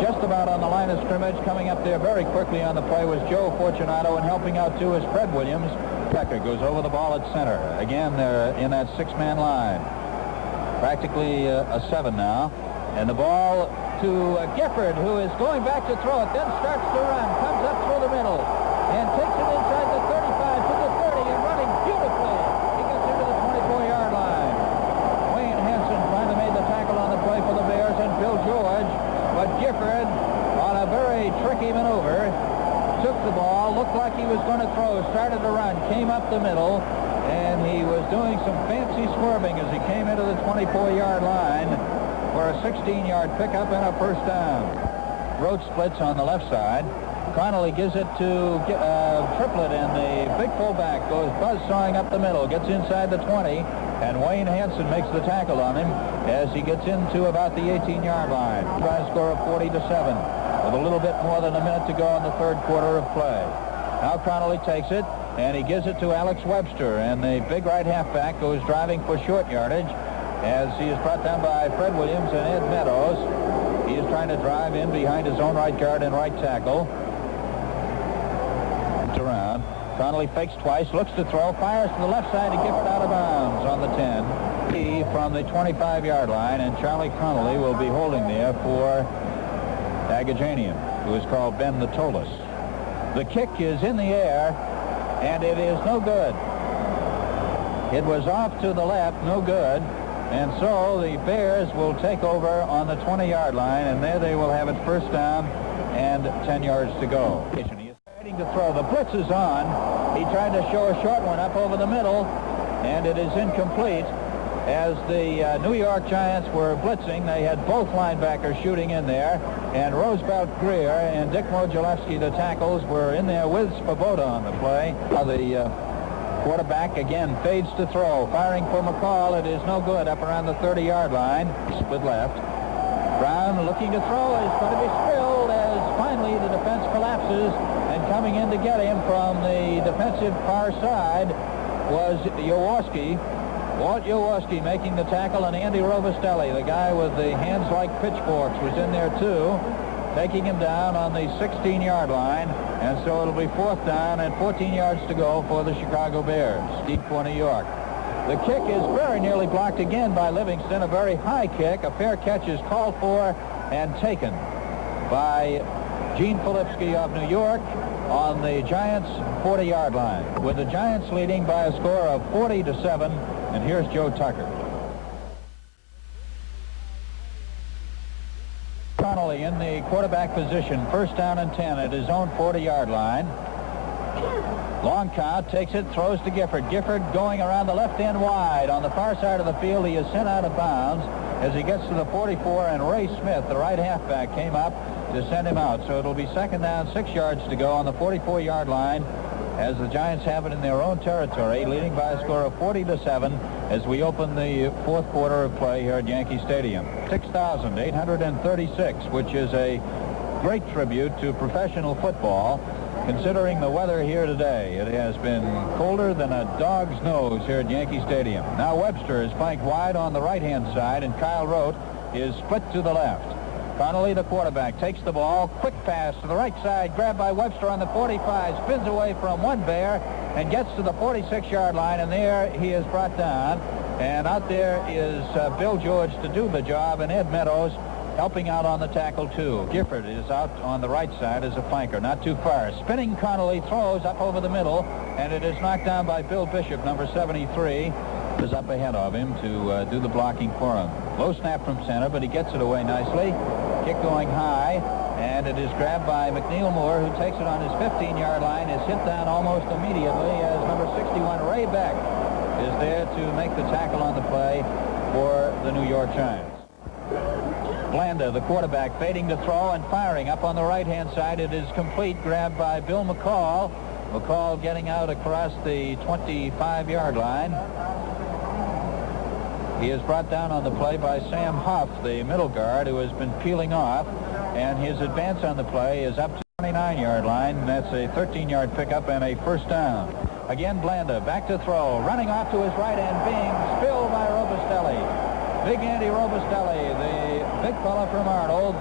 Just about on the line of scrimmage. Coming up there very quickly on the play was Joe Fortunato, and helping out too is Fred Williams. Becker goes over the ball at center. Again, they're in that 6-man line. Practically a 7 now. And the ball to Gifford, who is going back to throw it, then starts to run, comes up through the middle, and takes it inside the 35 to the 30, and running beautifully. He gets into the 24-yard line. Wayne Hansen finally made the tackle on the play for the Bears, and Bill George He was going to throw, started to run, came up the middle, and he was doing some fancy swerving as he came into the 24-yard line for a 16-yard pickup and a first down. Road splits on the left side. Connolly gives it to Triplett, and the big fullback goes buzzsawing up the middle, gets inside the 20, and Wayne Hansen makes the tackle on him as he gets into about the 18-yard line. By a score of 40-7, with a little bit more than a minute to go in the third quarter of play. Now Connolly takes it, and he gives it to Alex Webster, and the big right halfback goes driving for short yardage as he is brought down by Fred Williams and Ed Meadows. He is trying to drive in behind his own right guard and right tackle. Around. Connolly fakes twice, looks to throw, fires to the left side to Gifford out of bounds on the 10. He from the 25-yard line, and Charlie Connolly will be holding there for Agajanian, who is called Ben the Tollus. The kick is in the air, and it is no good. It was off to the left, no good, and so the Bears will take over on the 20-yard line, and there they will have it first down and 10 yards to go. To throw. The blitz is on. He tried to show a short one up over the middle, and it is incomplete. As the New York Giants were blitzing, they had both linebackers shooting in there, and Roosevelt Greer and Dick Modulewski, the tackles, were in there with Svoboda on the play. The quarterback again fades to throw, firing for McCall. It is no good up around the 30-yard line. Split left. Brown looking to throw is going to be spilled as finally the defense collapses. Coming in to get him from the defensive far side was Jaworski. Walt Jaworski making the tackle, and Andy Robustelli, the guy with the hands like pitchforks, was in there too, taking him down on the 16-yard line. And so it'll be fourth down and 14 yards to go for the Chicago Bears, deep for New York. The kick is very nearly blocked again by Livingston, a very high kick. A fair catch is called for and taken by Gene Filipski of New York on the Giants' 40-yard line, with the Giants leading by a score of 40-7. And here's Joe Tucker. Connolly in the quarterback position, first down and 10 at his own 40-yard line. Long count, takes it, throws to Gifford. Gifford going around the left end wide. On the far side of the field, he is sent out of bounds as he gets to the 44, and Ray Smith, the right halfback, came up to send him out. So it'll be second down, 6 yards to go on the 44-yard line as the Giants have it in their own territory, leading by a score of 40-7 as we open the fourth quarter of play here at Yankee Stadium. 6,836, which is a great tribute to professional football, considering the weather here today. It has been colder than a dog's nose here at Yankee Stadium. Now Webster is flanked wide on the right-hand side, and Kyle Rote is split to the left. Connolly, the quarterback, takes the ball, quick pass to the right side, grabbed by Webster on the 45, spins away from one Bear and gets to the 46-yard line, and there he is brought down. And out there is Bill George to do the job, and Ed Meadows helping out on the tackle too. Gifford is out on the right side as a flanker, not too far. Spinning Connolly throws up over the middle, and it is knocked down by Bill Bishop, number 73. Is up ahead of him to do the blocking for him. Low snap from center, but he gets it away nicely. Kick going high, and it is grabbed by McNeil Moore, who takes it on his 15-yard line, is hit down almost immediately as number 61, Ray Beck, is there to make the tackle on the play for the New York Giants. Blanda, the quarterback, fading to throw and firing up on the right-hand side. It is complete, grabbed by Bill McCall. McCall getting out across the 25-yard line. He is brought down on the play by Sam Huff, the middle guard, who has been peeling off, and his advance on the play is up to the 29-yard line. That's a 13-yard pickup and a first down. Again, Blanda back to throw, running off to his right end, being spilled by Robustelli. Big Andy Robustelli, the big fella from Arnold,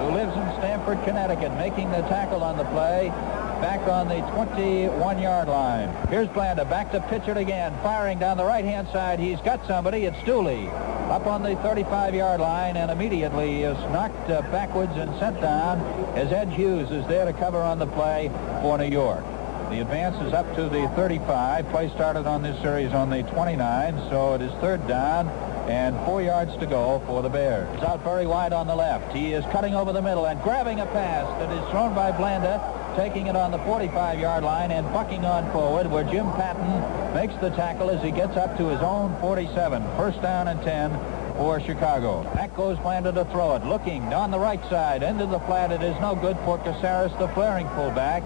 who lives in Stamford, Connecticut, making the tackle on the play. Back on the 21-yard line. Here's Blanda back to pitch it again, firing down the right-hand side. He's got somebody. It's Dooley up on the 35-yard line, and immediately is knocked backwards and sent down as Ed Hughes is there to cover on the play for New York. The advance is up to the 35. Play started on this series on the 29, so it is third down and 4 yards to go for the Bears. He's out very wide on the left. He is cutting over the middle and grabbing a pass that is thrown by Blanda taking it on the 45-yard line and bucking on forward, where Jim Patton makes the tackle as he gets up to his own 47. First down and 10 for Chicago. Back goes Blanda to throw it. Looking on the right side. Into the flat. It is no good for Caceres, the flaring fullback,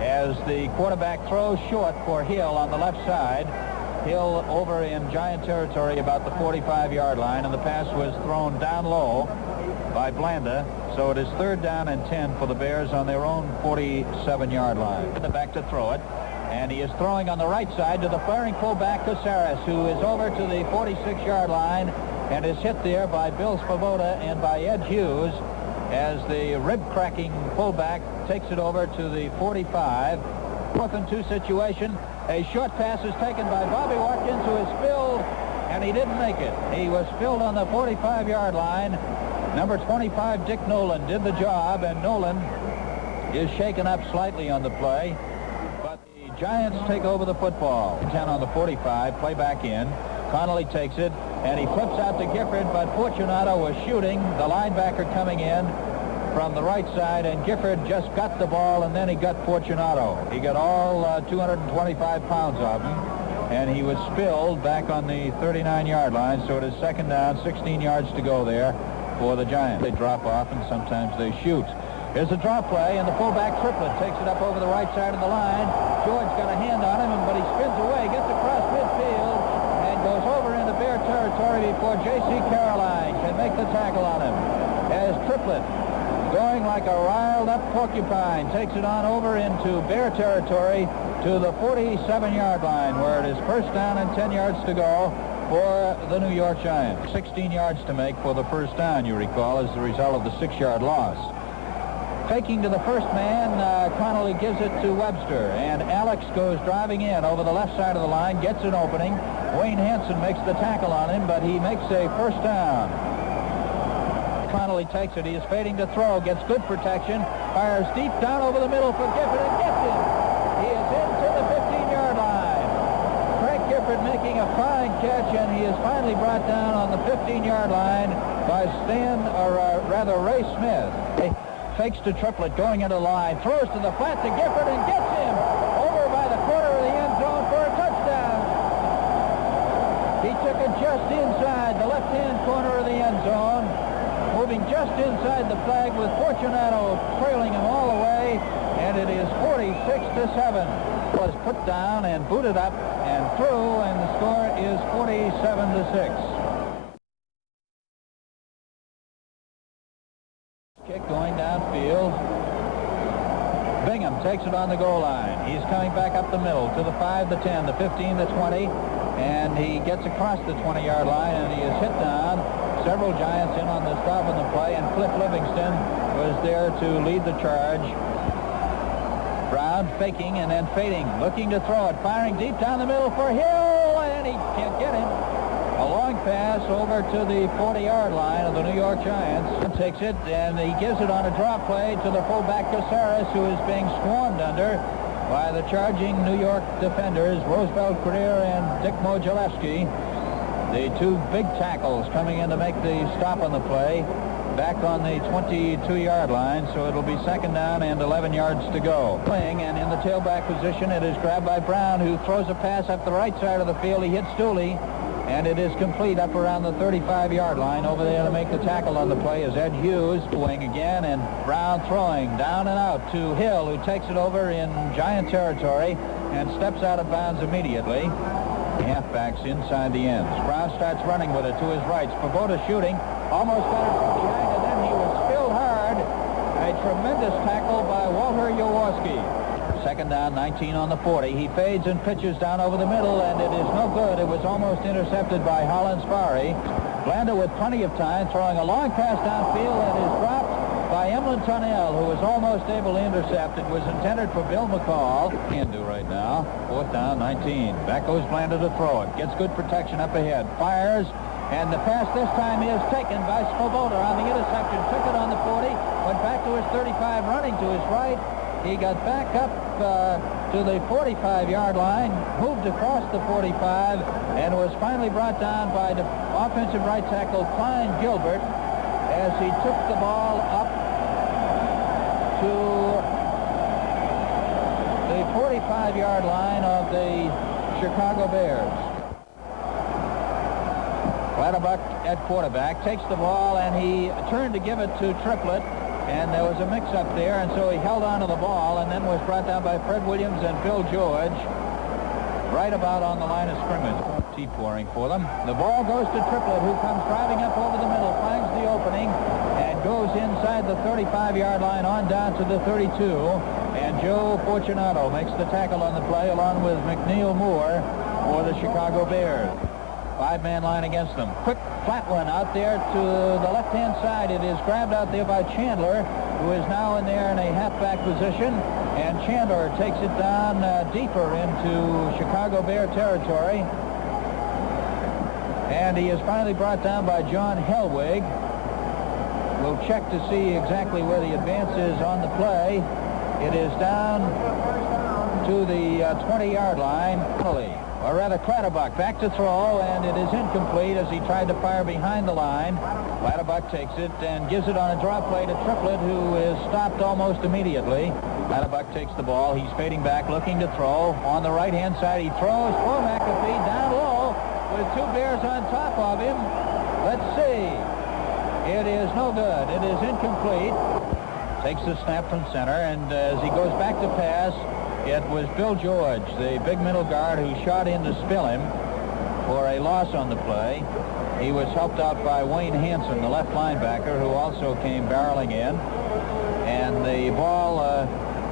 as the quarterback throws short for Hill on the left side. Hill over in Giant territory about the 45-yard line, and the pass was thrown down low by Blanda. So it is third down and 10 for the Bears on their own 47-yard line. Back to throw it, and he is throwing on the right side to the flaring fullback Caceres, who is over to the 46-yard line and is hit there by Bill Svoboda and by Ed Hughes, as the rib-cracking fullback takes it over to the 45. 4th and 2 situation. A short pass is taken by Bobby Watkins, who is spilled, and he didn't make it. He was spilled on the 45-yard line. Number 25, Dick Nolan, did the job, and Nolan is shaken up slightly on the play. But the Giants take over the football. 10 on the 45, play back in. Connolly takes it, and he flips out to Gifford, but Fortunato was shooting. The linebacker coming in from the right side, and Gifford just got the ball, and then he got Fortunato. He got all 225 pounds of him, and he was spilled back on the 39-yard line, so it is second down, 16 yards to go there for the Giants. They drop off, and sometimes they shoot. Here's a draw play, and the fullback Triplett takes it up over the right side of the line. George got a hand on him, but he spins away, gets across midfield, and goes over into Bear territory before J.C. Caroline can make the tackle on him. As Triplett, going like a riled-up porcupine, takes it on over into Bear territory to the 47-yard line, where it is first down and 10 yards to go for the New York Giants. 16 yards to make for the first down, you recall, as the result of the 6-yard loss. Faking to the first man, Connolly gives it to Webster, and Alex goes driving in over the left side of the line, gets an opening. Wayne Hansen makes the tackle on him, but he makes a first down. Connolly takes it. He is fading to throw, gets good protection, fires deep down over the middle for Gifford, and gets him. He is into the 15-yard line. Craig Gifford making a fine catch, and he is finally brought down on the 15-yard line by Ray Smith. He fakes to Triplett, going into the line, throws to the flat to Gifford, and gets him over by the corner of the end zone for a touchdown. He took it just inside the left-hand corner of the end zone, moving just inside the flag with Fortunato trailing him all the way, and it is 46-7. Was put down and booted up and through, and the score is 47-6. Kick going downfield. Bingham takes it on the goal line. He's coming back up the middle to the 5, the 10, the 15, the 20, and he gets across the 20-yard line, and he is hit down. Several Giants in on the stop of the play, and Cliff Livingston was there to lead the charge. Brown faking and then fading, looking to throw it, firing deep down the middle for Hill, and he can't get him. A long pass over to the 40-yard line of the New York Giants. Takes it, and he gives it on a draw play to the fullback Caceres, who is being swarmed under by the charging New York defenders, Roosevelt Creer and Dick Mogilewski. The two big tackles coming in to make the stop on the play, back on the 22-yard line, so it'll be second down and 11 yards to go. Playing, and in the tailback position, it is grabbed by Brown, who throws a pass up the right side of the field. He hits Dooley, and it is complete up around the 35-yard line. Over there to make the tackle on the play is Ed Hughes, wing again, and Brown throwing down and out to Hill, who takes it over in Giant territory and steps out of bounds immediately. Halfbacks inside the ends. Brown starts running with it to his right. Svoboda shooting, almost got it from behind, and then he was spilled hard. A tremendous tackle by Walter Jaworski. Second down, 19 on the 40. He fades and pitches down over the middle, and it is no good. It was almost intercepted by Hollins Fari. Blanda with plenty of time, throwing a long pass downfield, and is dropped by Emlyn Tunnell, who was almost able to intercept. It was intended for Bill McCall. Can do right now. Fourth down, 19. Back goes Blanda to throw it. Gets good protection up ahead. Fires, and the pass this time is taken by Svoboda on the interception. Took it on the 40, went back to his 35, running to his right. He got back up to the 45-yard line, moved across the 45, and was finally brought down by the offensive right tackle Klein Gilbert as he took the ball up to the 45-yard line of the Chicago Bears. Clatterbuck at quarterback takes the ball, and he turned to give it to Triplett, and there was a mix-up there, and so he held on to the ball and then was brought down by Fred Williams and Bill George right about on the line of scrimmage. Tea pouring for them. The ball goes to Triplett, who comes driving up over the middle, finds the opening, and goes inside the 35-yard line on down to the 32, and Joe Fortunato makes the tackle on the play along with McNeil Moore for the Chicago Bears. Five-man line against them. Quick flat one out there to the left-hand side. It is grabbed out there by Chandler, who is now in there in a halfback position, and Chandler takes it down deeper into Chicago Bear territory, and he is finally brought down by John Helwig. We'll check to see exactly where the advance is on the play. It is down to the 20-yard line. Or rather, Clatterbuck back to throw, and it is incomplete as he tried to fire behind the line. Clatterbuck takes it and gives it on a draw play to Triplett, who is stopped almost immediately. Clatterbuck takes the ball. He's fading back, looking to throw. On the right-hand side, he throws for McAfee down low with two Bears on top of him. Let's see. It is no good. It is incomplete. Takes the snap from center, and as he goes back to pass, it was Bill George, the big middle guard, who shot in to spill him for a loss on the play. He was helped out by Wayne Hansen, the left linebacker, who also came barreling in. And the ball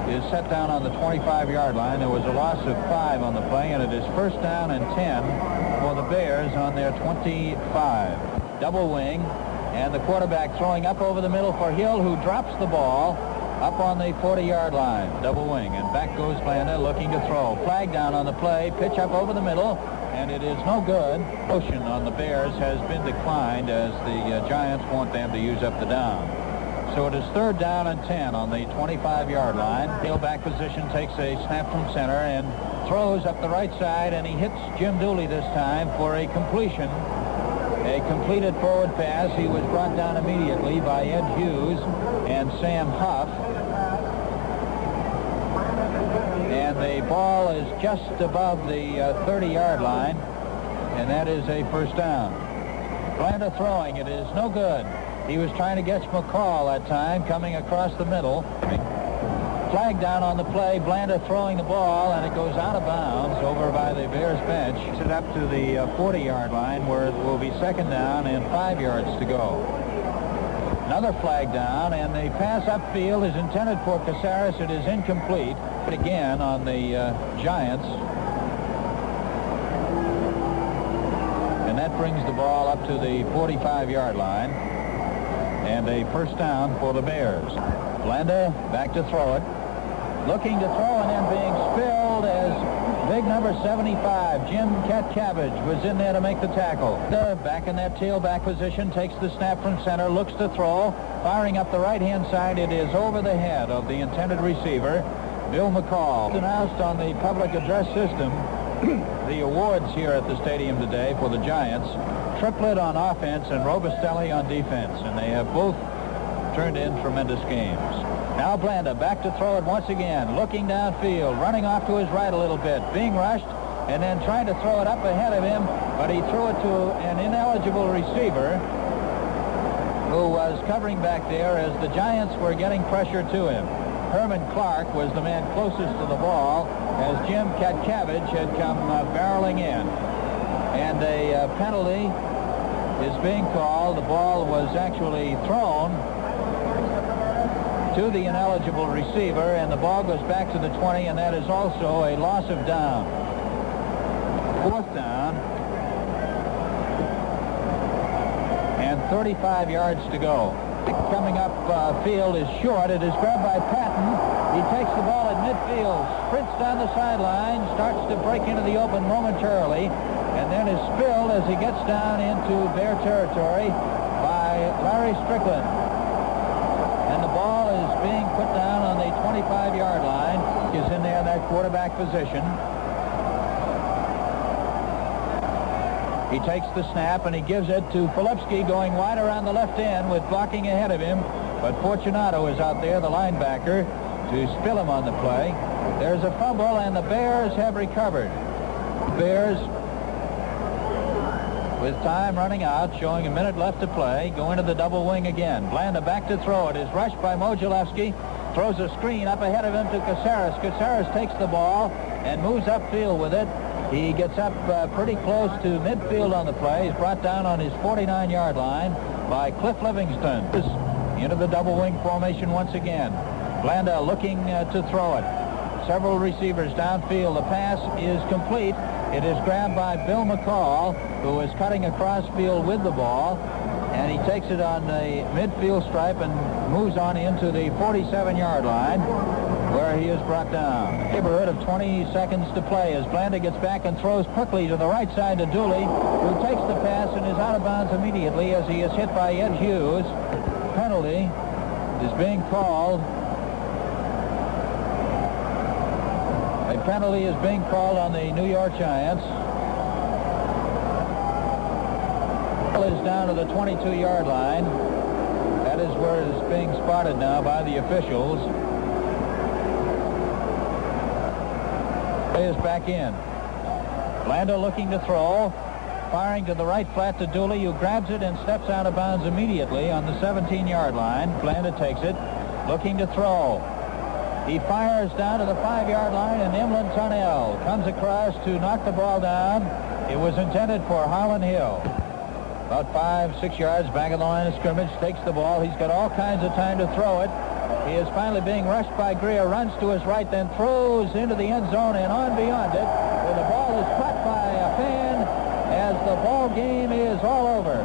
is set down on the 25-yard line. There was a loss of 5 on the play, and it is first down and 10 for the Bears on their 25. Double wing, and the quarterback throwing up over the middle for Hill, who drops the ball up on the 40-yard line. Double wing, and back goes Blanda looking to throw. Flag down on the play, pitch up over the middle, and it is no good. Motion on the Bears has been declined as the Giants want them to use up the down. So it is third down and 10 on the 25-yard line. Hill back position, takes a snap from center and throws up the right side, and he hits Jim Dooley this time for a completion. A completed forward pass. He was brought down immediately by Ed Hughes and Sam Huff. And the ball is just above the 30-yard line, and that is a first down. Blanda throwing. It is no good. He was trying to catch McCall that time, coming across the middle. Flag down on the play. Blanda throwing the ball, and it goes out of bounds over by the Bears bench. It's up to the 40-yard line, where it will be second down and 5 yards to go. Another flag down, and the pass upfield is intended for Caceres. It is incomplete. Again on the Giants. And that brings the ball up to the 45-yard line. And a first down for the Bears. Blanda back to throw it. Looking to throw, and then being spilled as big number 75, Jim Cabbage, was in there to make the tackle. Back in that tailback position, takes the snap from center, looks to throw, firing up the right-hand side. It is over the head of the intended receiver, Bill McCall. Announced on the public address system the awards here at the stadium today for the Giants. Triplett on offense and Robustelli on defense, and they have both turned in tremendous games. Now Blanda back to throw it once again, looking downfield, running off to his right a little bit, being rushed, and then trying to throw it up ahead of him, but he threw it to an ineligible receiver who was covering back there as the Giants were getting pressure to him. Herman Clark was the man closest to the ball as Jim Cabbage had come barreling in. And a penalty is being called. The ball was actually thrown to the ineligible receiver, and the ball goes back to the 20, and that is also a loss of down. Fourth down. And 35 yards to go. Coming up field is short. It is grabbed by Patton. He takes the ball at midfield, sprints down the sideline, starts to break into the open momentarily, and then is spilled as he gets down into Bear territory by Larry Strickland. And the ball is being put down on the 25-yard line. He's in there in that quarterback position. He takes the snap, and he gives it to Filipski, going wide around the left end with blocking ahead of him. But Fortunato is out there, the linebacker, to spill him on the play. There's a fumble, and the Bears have recovered. Bears, with time running out, showing a minute left to play, go into the double wing again. Blanda back to throw. It is rushed by Modulewski. Throws a screen up ahead of him to Caceres. Caceres takes the ball and moves upfield with it. He gets up pretty close to midfield on the play. He's brought down on his 49-yard line by Cliff Livingston. Into the double wing formation once again. Blanda looking to throw it. Several receivers downfield. The pass is complete. It is grabbed by Bill McCall, who is cutting across field with the ball, and he takes it on the midfield stripe and moves on into the 47-yard line, where he is brought down. Neighborhood of 20 seconds to play as Blanda gets back and throws quickly to the right side to Dooley, who takes the pass and is out of bounds immediately as he is hit by Ed Hughes. Penalty is being called. A penalty is being called on the New York Giants. Is down to the 22-yard line. That is where it is being spotted now by the officials. Play is back in. Blanda looking to throw. Firing to the right flat to Dooley, who grabs it and steps out of bounds immediately on the 17-yard line. Blanda takes it. Looking to throw. He fires down to the 5-yard line, and Imlin Tunnell comes across to knock the ball down. It was intended for Harlan Hill. About 5-6 yards back of the line of scrimmage, takes the ball. He's got all kinds of time to throw it. He is finally being rushed by Greer, runs to his right, then throws into the end zone and on beyond it, where the ball is caught by a fan as the ball game is all over.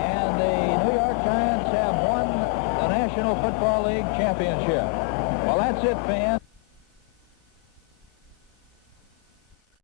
And the New York Giants have won the National Football League championship. Well, that's it, fans.